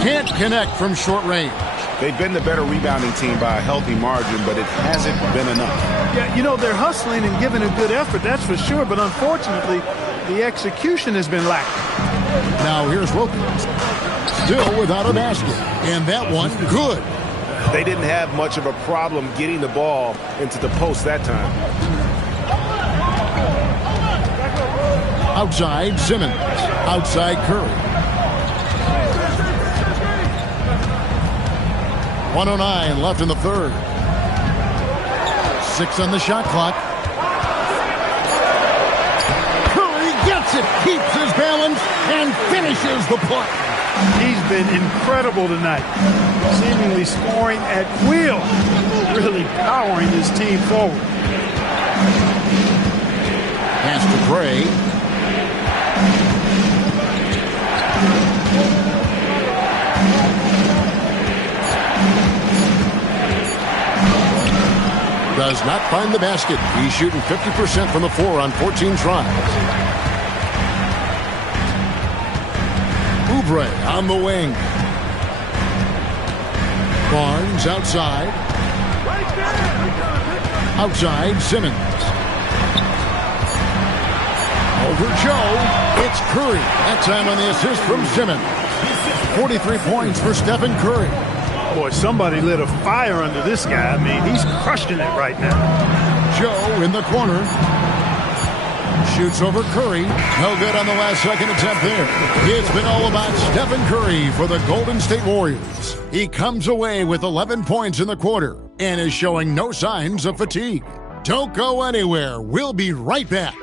Can't connect from short range. They've been the better rebounding team by a healthy margin, but it hasn't been enough. Yeah, you know, they're hustling and giving a good effort, that's for sure, but unfortunately, the execution has been lacking. Now here's Wilkins. Still without a basket. And that one, good. They didn't have much of a problem getting the ball into the post that time. Outside, Simmons. Outside, Curry. 1:09 left in the third. 6 on the shot clock. Curry gets it, keeps his balance, and finishes the play. He's been incredible tonight, seemingly scoring at will, really powering his team forward. Pass to Gray. Does not find the basket. He's shooting 50% from the floor on 14 tries. Oubre on the wing. Barnes outside. Outside, Simmons. Over Joe. It's Curry. That time on the assist from Simmons. 43 points for Stephen Curry. Boy, somebody lit a fire under this guy. I mean, he's crushing it right now. Joe in the corner. Shoots over Curry. No good on the last second attempt there. It's been all about Stephen Curry for the Golden State Warriors. He comes away with 11 points in the quarter and is showing no signs of fatigue. Don't go anywhere. We'll be right back.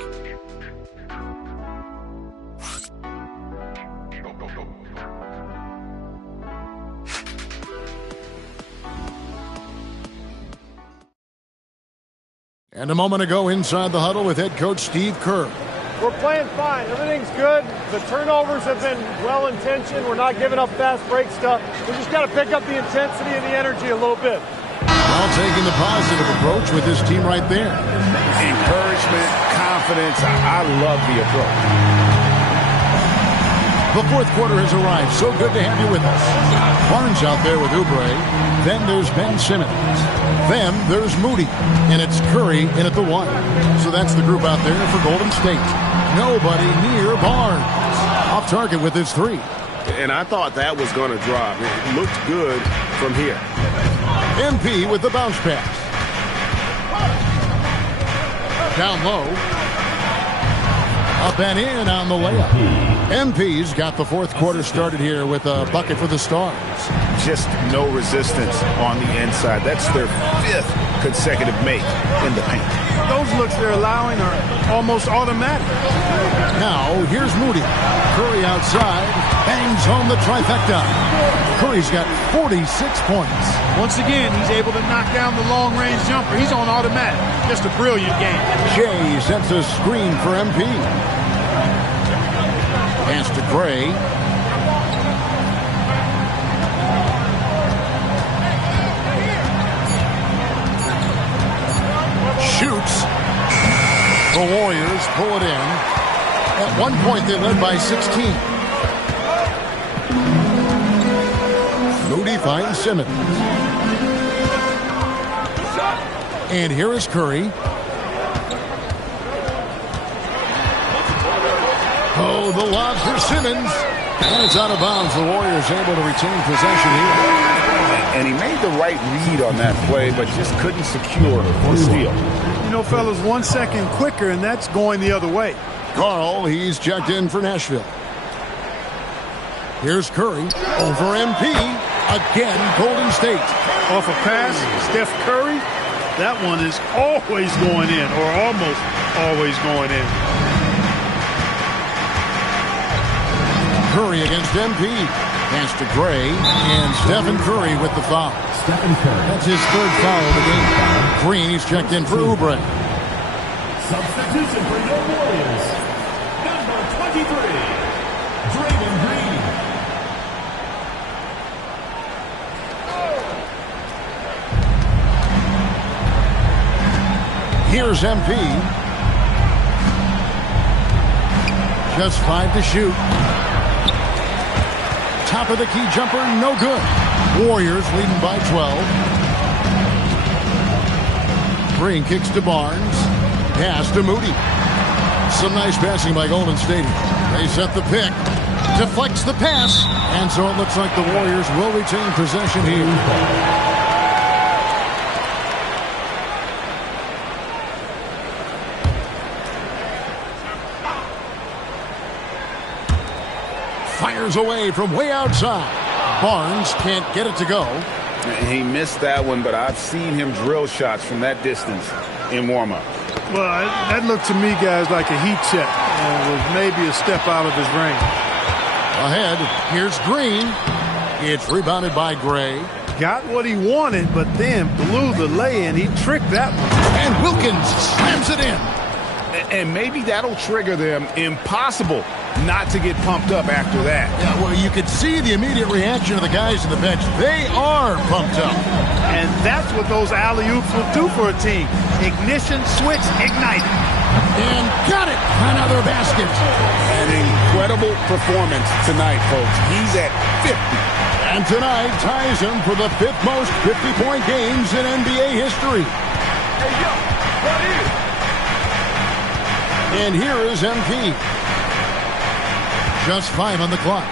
And a moment ago inside the huddle with head coach Steve Kerr. We're playing fine. Everything's good. The turnovers have been well-intentioned. We're not giving up fast break stuff. We just got to pick up the intensity and the energy a little bit. Well, taking the positive approach with this team right there. Encouragement, confidence. I love the approach. The fourth quarter has arrived. So good to have you with us. Barnes out there with Oubre. Then there's Ben Simmons. Then there's Moody. And it's Curry in at the 1. So that's the group out there for Golden State. Nobody near Barnes. Off target with his 3. And I thought that was going to drop. It looked good from here. MP with the bounce pass. Down low. Up and in on the layup. MP's got the fourth quarter started here with a bucket for the Stars. Just no resistance on the inside. That's their 5th consecutive make in the paint. Those looks they're allowing are almost automatic. Now, here's Moody. Curry outside. Bangs home the trifecta. Curry's got 46 points. Once again, he's able to knock down the long-range jumper. He's on automatic. Just a brilliant game. Shea sets a screen for MP. Pass to Gray. Shoots. The Warriors pull it in. At one point, they led by 16. Moody finds Simmons. And here is Curry. Oh, the lob for Simmons. And it's out of bounds. The Warriors able to retain possession here. And he made the right read on that play, but just couldn't secure the steal. You know, fellas, 1 second quicker, and that's going the other way. Carl, he's checked in for Nashville. Here's Curry over MP. Again, Golden State. Off a pass, Steph Curry. That one is always going in, or almost always going in. Curry against MP. Pass to Gray, and Stephen Curry with the foul. That's his 3rd foul of the game. Green, he's checked in for Oubre. Substitution for your Warriors. Number 23, Draymond Green. Here's MP. Just 5 to shoot. Top of the key jumper, no good. Warriors leading by 12. Green kicks to Barnes. Pass to Moody. Some nice passing by Golden State. They set the pick. Deflects the pass. And so it looks like the Warriors will retain possession here. Fires away from way outside. Barnes can't get it to go. He missed that one, but I've seen him drill shots from that distance in warm-up. Well, that looked to me, guys, like a heat check. With maybe a step out of his range. Ahead, here's Green. It's rebounded by Gray. Got what he wanted, but then blew the lay-in. He tricked that one. And Wilkins slams it in. And maybe that'll trigger them. Impossible not to get pumped up after that. Yeah, well, you could see the immediate reaction of the guys on the bench. They are pumped up. And that's what those alley-oops will do for a team. Ignition, switch, ignite. And got it. Another basket. An incredible performance tonight, folks. He's at 50. And tonight ties him for the 5th most 50-point games in NBA history. Hey, yo, what is? And here is MP. Just 5 on the clock.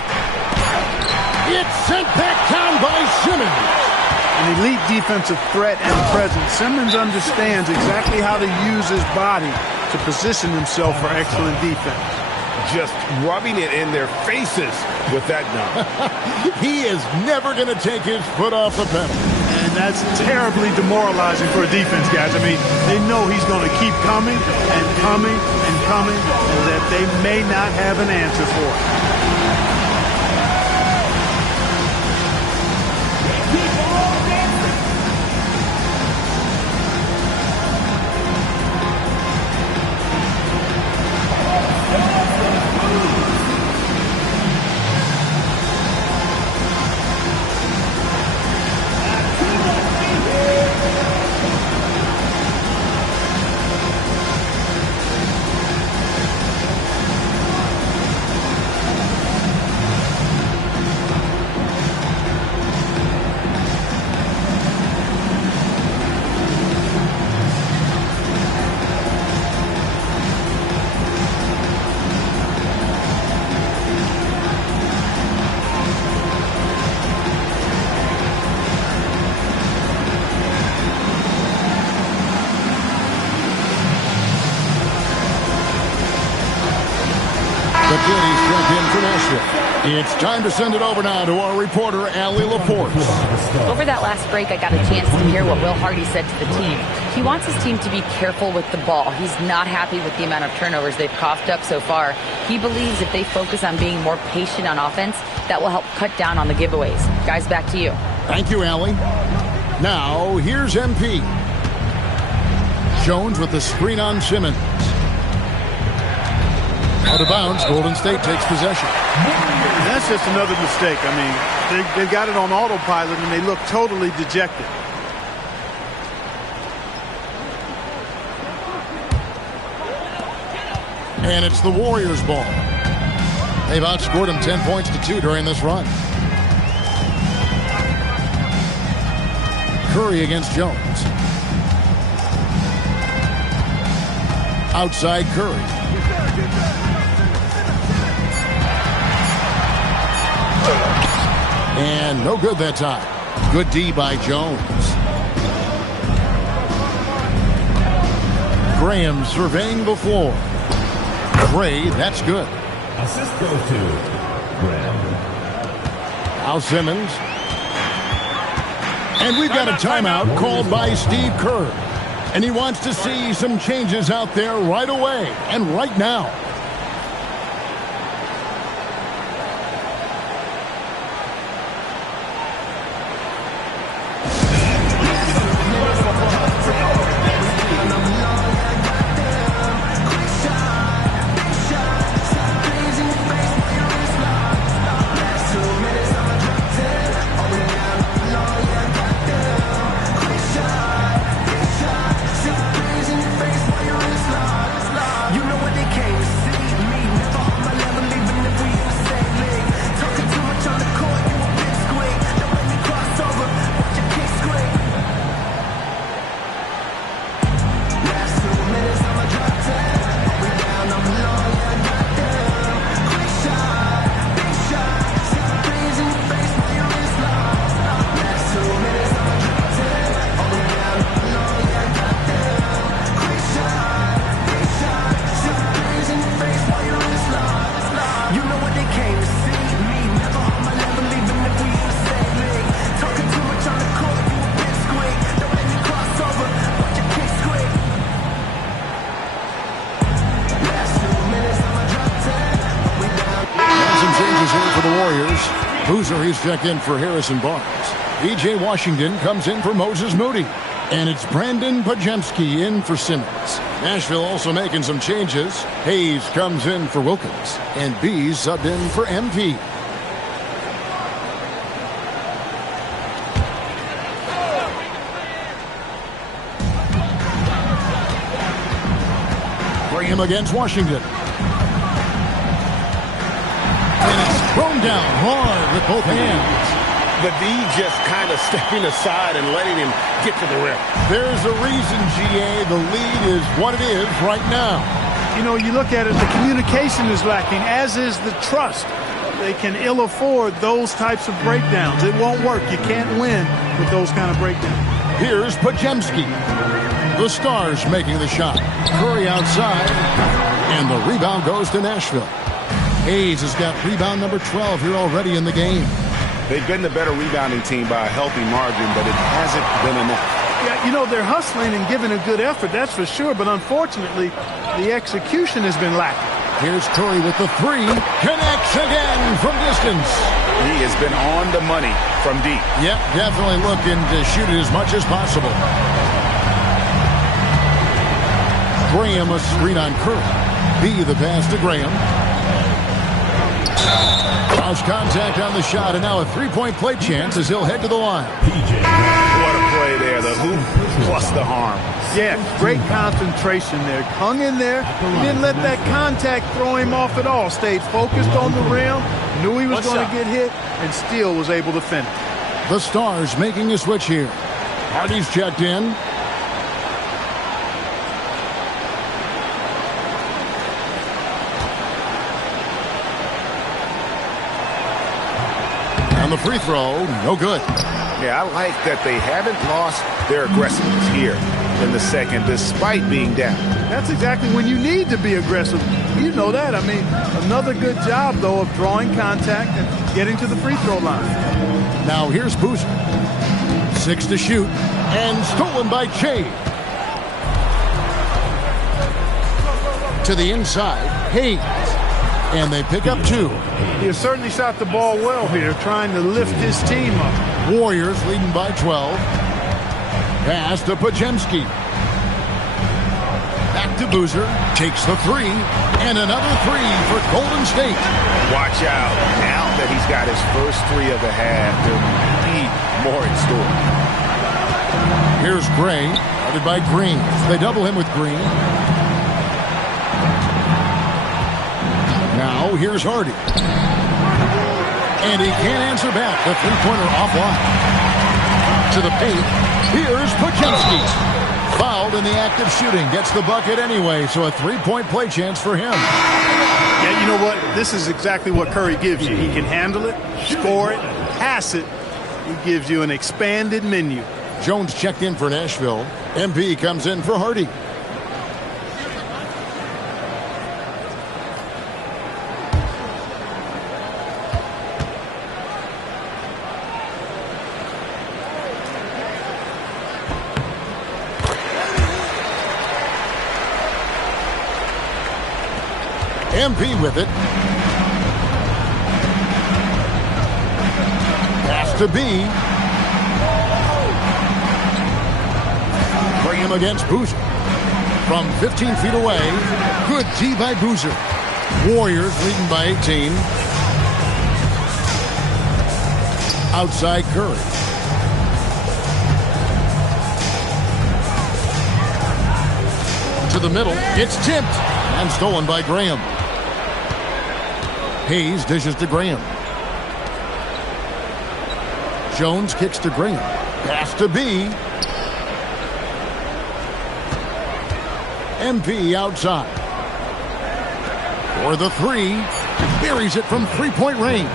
It's sent back down by Simmons. An elite defensive threat and presence. Simmons understands exactly how to use his body to position himself for excellent defense. Just rubbing it in their faces with that dunk. He is never going to take his foot off the pedal. And that's terribly demoralizing for a defense, guys. I mean, they know he's going to keep coming and coming and coming, and that they may not have an answer for it. Nashville. It's time to send it over now to our reporter, Allie Laporte. Over that last break, I got a chance to hear what Will Hardy said to the team. He wants his team to be careful with the ball. He's not happy with the amount of turnovers they've coughed up so far. He believes if they focus on being more patient on offense, that will help cut down on the giveaways. Guys, back to you. Thank you, Allie. Now, here's MP. Jones with the screen on Simmons. Out of bounds, Golden State takes possession. That's just another mistake. I mean, they got it on autopilot, and they look totally dejected. And it's the Warriors' ball. They've outscored them 10 points to 2 during this run. Curry against Jones. Outside Curry. And no good that time. Good D by Jones. Graham surveying the floor. Gray, that's good. Assist goes to Graham. Al Simmons. And we've got a timeout called by Steve Kerr. And he wants to see some changes out there right away and right now. He's checked in for Harrison Barnes. E.J. Washington comes in for Moses Moody. And it's Brandon Pajemski in for Simmons. Nashville also making some changes. Hayes comes in for Wilkins. And Bees subbed in for MP. Graham against Washington. Thrown down hard with both hands. The D just kind of stepping aside and letting him get to the rim. There's a reason, GA, the lead is what it is right now. You know, you look at it, the communication is lacking, as is the trust. They can ill afford those types of breakdowns. It won't work. You can't win with those kind of breakdowns. Here's Pajemski. The Stars making the shot. Curry outside. And the rebound goes to Nashville. Hayes has got rebound number 12 here already in the game. They've been the better rebounding team by a healthy margin, but it hasn't been enough. Yeah, you know, they're hustling and giving a good effort, that's for sure, but unfortunately, the execution has been lacking. Here's Curry with the three. Connects again from distance. He has been on the money from deep. Yep, definitely looking to shoot it as much as possible. Graham a screen on Curry. B the pass to Graham. Lost contact on the shot, and now a three-point play chance as he'll head to the line. What a play there, the hoop plus the harm. Yeah, great concentration there. Hung in there. He didn't let that contact throw him off at all. Stayed focused on the rim, knew he was going to get hit, and still was able to finish. The Stars making a switch here. Hardy's checked in. The free throw, no good. Yeah, I like that they haven't lost their aggressiveness here in the second, despite being down. That's exactly when you need to be aggressive. You know that. I mean, another good job, though, of drawing contact and getting to the free throw line. Now here's Boozer. 6 to shoot. And stolen by Che. To the inside, Hayes. And they pick up 2. He has certainly shot the ball well here, trying to lift his team up. Warriors leading by 12. Pass to Podziemski. Back to Boozer. Takes the 3. And another 3 for Golden State. Watch out. Now that he's got his first 3 of the half, there'll be more in store. Here's Gray, guarded by Green. They double him with Green. Now here's Hardy. And he can't answer back. The three-pointer offline. To the paint. Here's Podziemski. Fouled in the act of shooting. Gets the bucket anyway, so a three-point play chance for him. Yeah, you know what? This is exactly what Curry gives you. He can handle it, score it, pass it. He gives you an expanded menu. Jones checked in for Nashville. MP comes in for Hardy. MP with it. Pass to B. Graham against Boozer. From 15 feet away. Good tee by Boozer. Warriors leading by 18. Outside Curry. To the middle. It's tipped. And stolen by Graham. Hayes dishes to Graham. Jones kicks to Graham. Pass to B. MP outside. For the 3. Buries it from three-point range.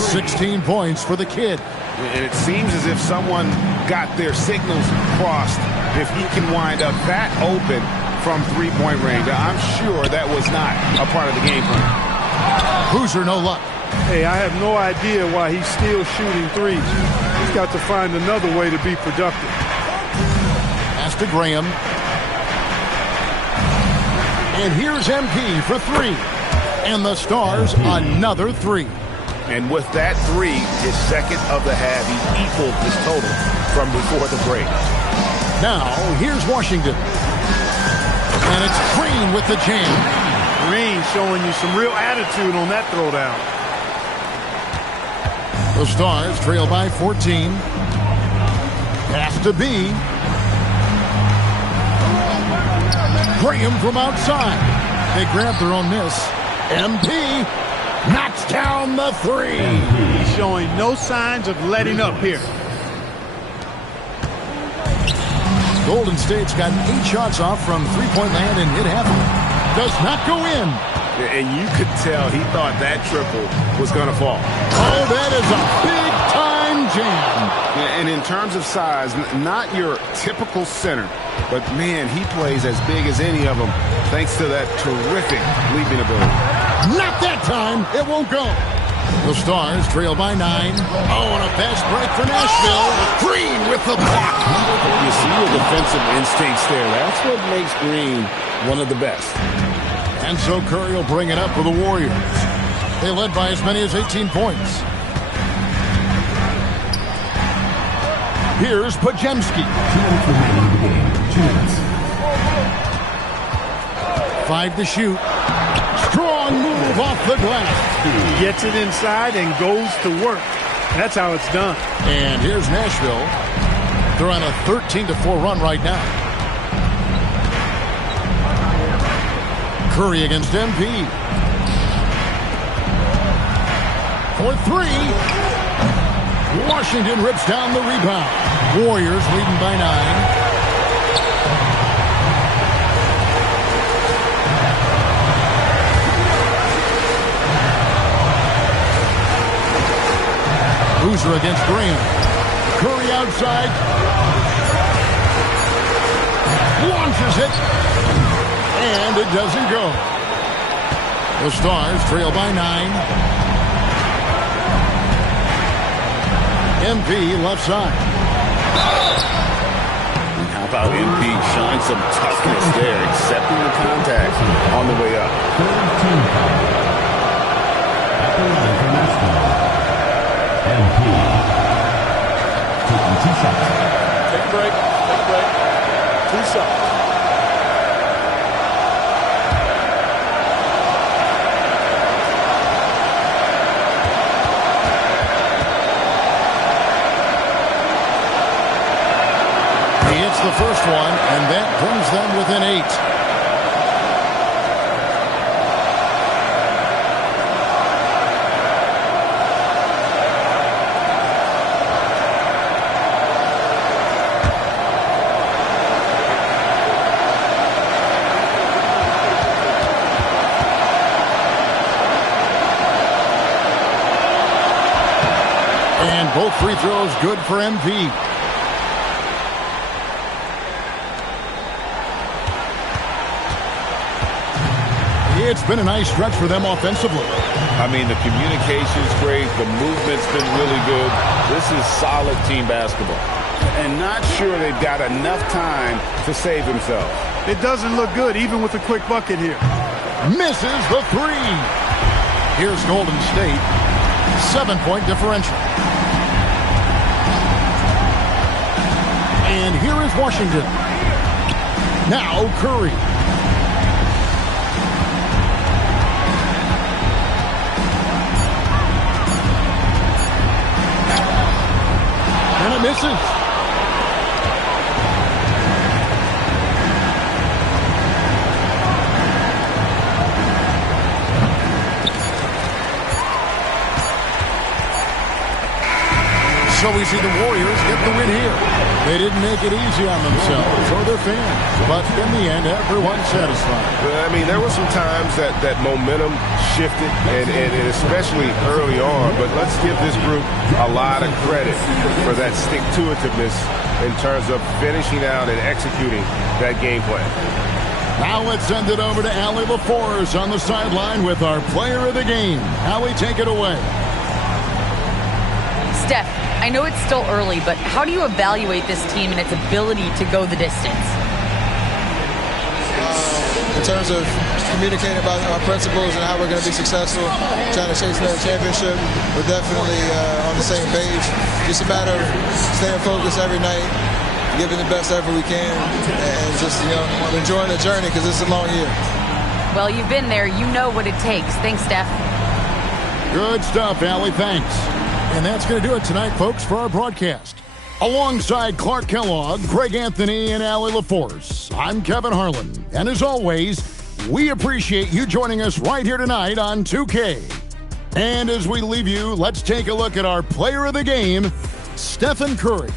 16 points for the kid. And it seems as if someone got their signals crossed. If he can wind up that open from three-point range, I'm sure that was not a part of the game plan. Boozer, no luck. Hey, I have no idea why he's still shooting threes. He's got to find another way to be productive. Pass to Graham. And here's MP for 3. And the Stars another 3. And with that 3, his second of the half, he equaled his total from before the break. Now, here's Washington. And it's Green with the jam. Green showing you some real attitude on that throwdown. The Stars trail by 14. Pass to B. Graham from outside. They grab their own miss. MP knocks down the 3. He's showing no signs of letting up here. Golden State's got 8 shots off from three-point land and hit half of it. Does not go in. And you could tell he thought that triple was going to fall. Oh, that is a big-time jam. And in terms of size, not your typical center, but, man, he plays as big as any of them thanks to that terrific leaping ability. Not that time. It won't go. The Stars trail by 9. Oh, and a fast break for Nashville. Green with the block. You see the defensive instincts there. That's what makes Green one of the best. And so Curry will bring it up for the Warriors. They led by as many as 18 points. Here's Podziemski. 5 to shoot. Strong move off the glass. He gets it inside and goes to work. That's how it's done. And here's Nashville. They're on a 13-4 run right now. Curry against MP. For 3. Washington rips down the rebound. Warriors leading by 9. Boozer against Graham. Curry outside. Launches it. And it doesn't go. The Stars trail by 9. MP left side. How about MP showing some toughness there, accepting the contact on the way up. MP taking 2 shots. Take a break. Take a break. 2 shots. He hits the first one, and that brings them within 8. And both free throws good for MP. It's been a nice stretch for them offensively. I mean, the communication's great. The movement's been really good. This is solid team basketball. And not sure they've got enough time to save themselves. It doesn't look good, even with a quick bucket here. Misses the 3. Here's Golden State. 7-point differential. And here is Washington. Now Curry. And it misses. So we see the Warriors get the win here. They didn't make it easy on themselves or their fans, but in the end, everyone's satisfied. I mean, there were some times that momentum shifted, and especially early on, but let's give this group a lot of credit for that stick-to-itiveness in terms of finishing out and executing that game plan. Now let's send it over to Allie LaForce on the sideline with our player of the game. Allie, take it away. Steph, I know it's still early, but how do you evaluate this team and its ability to go the distance? In terms of communicating about our principles and how we're going to be successful, trying to chase another championship, we're definitely on the same page. Just a matter of staying focused every night, giving the best effort we can, and just enjoying the journey because it's a long year. Well, you've been there. You know what it takes. Thanks, Steph. Good stuff, Allie. Thanks. And that's going to do it tonight, folks, for our broadcast. Alongside Clark Kellogg, Greg Anthony, and Allie LaForce, I'm Kevin Harlan. And as always, we appreciate you joining us right here tonight on 2K. And as we leave you, let's take a look at our player of the game, Stephen Curry.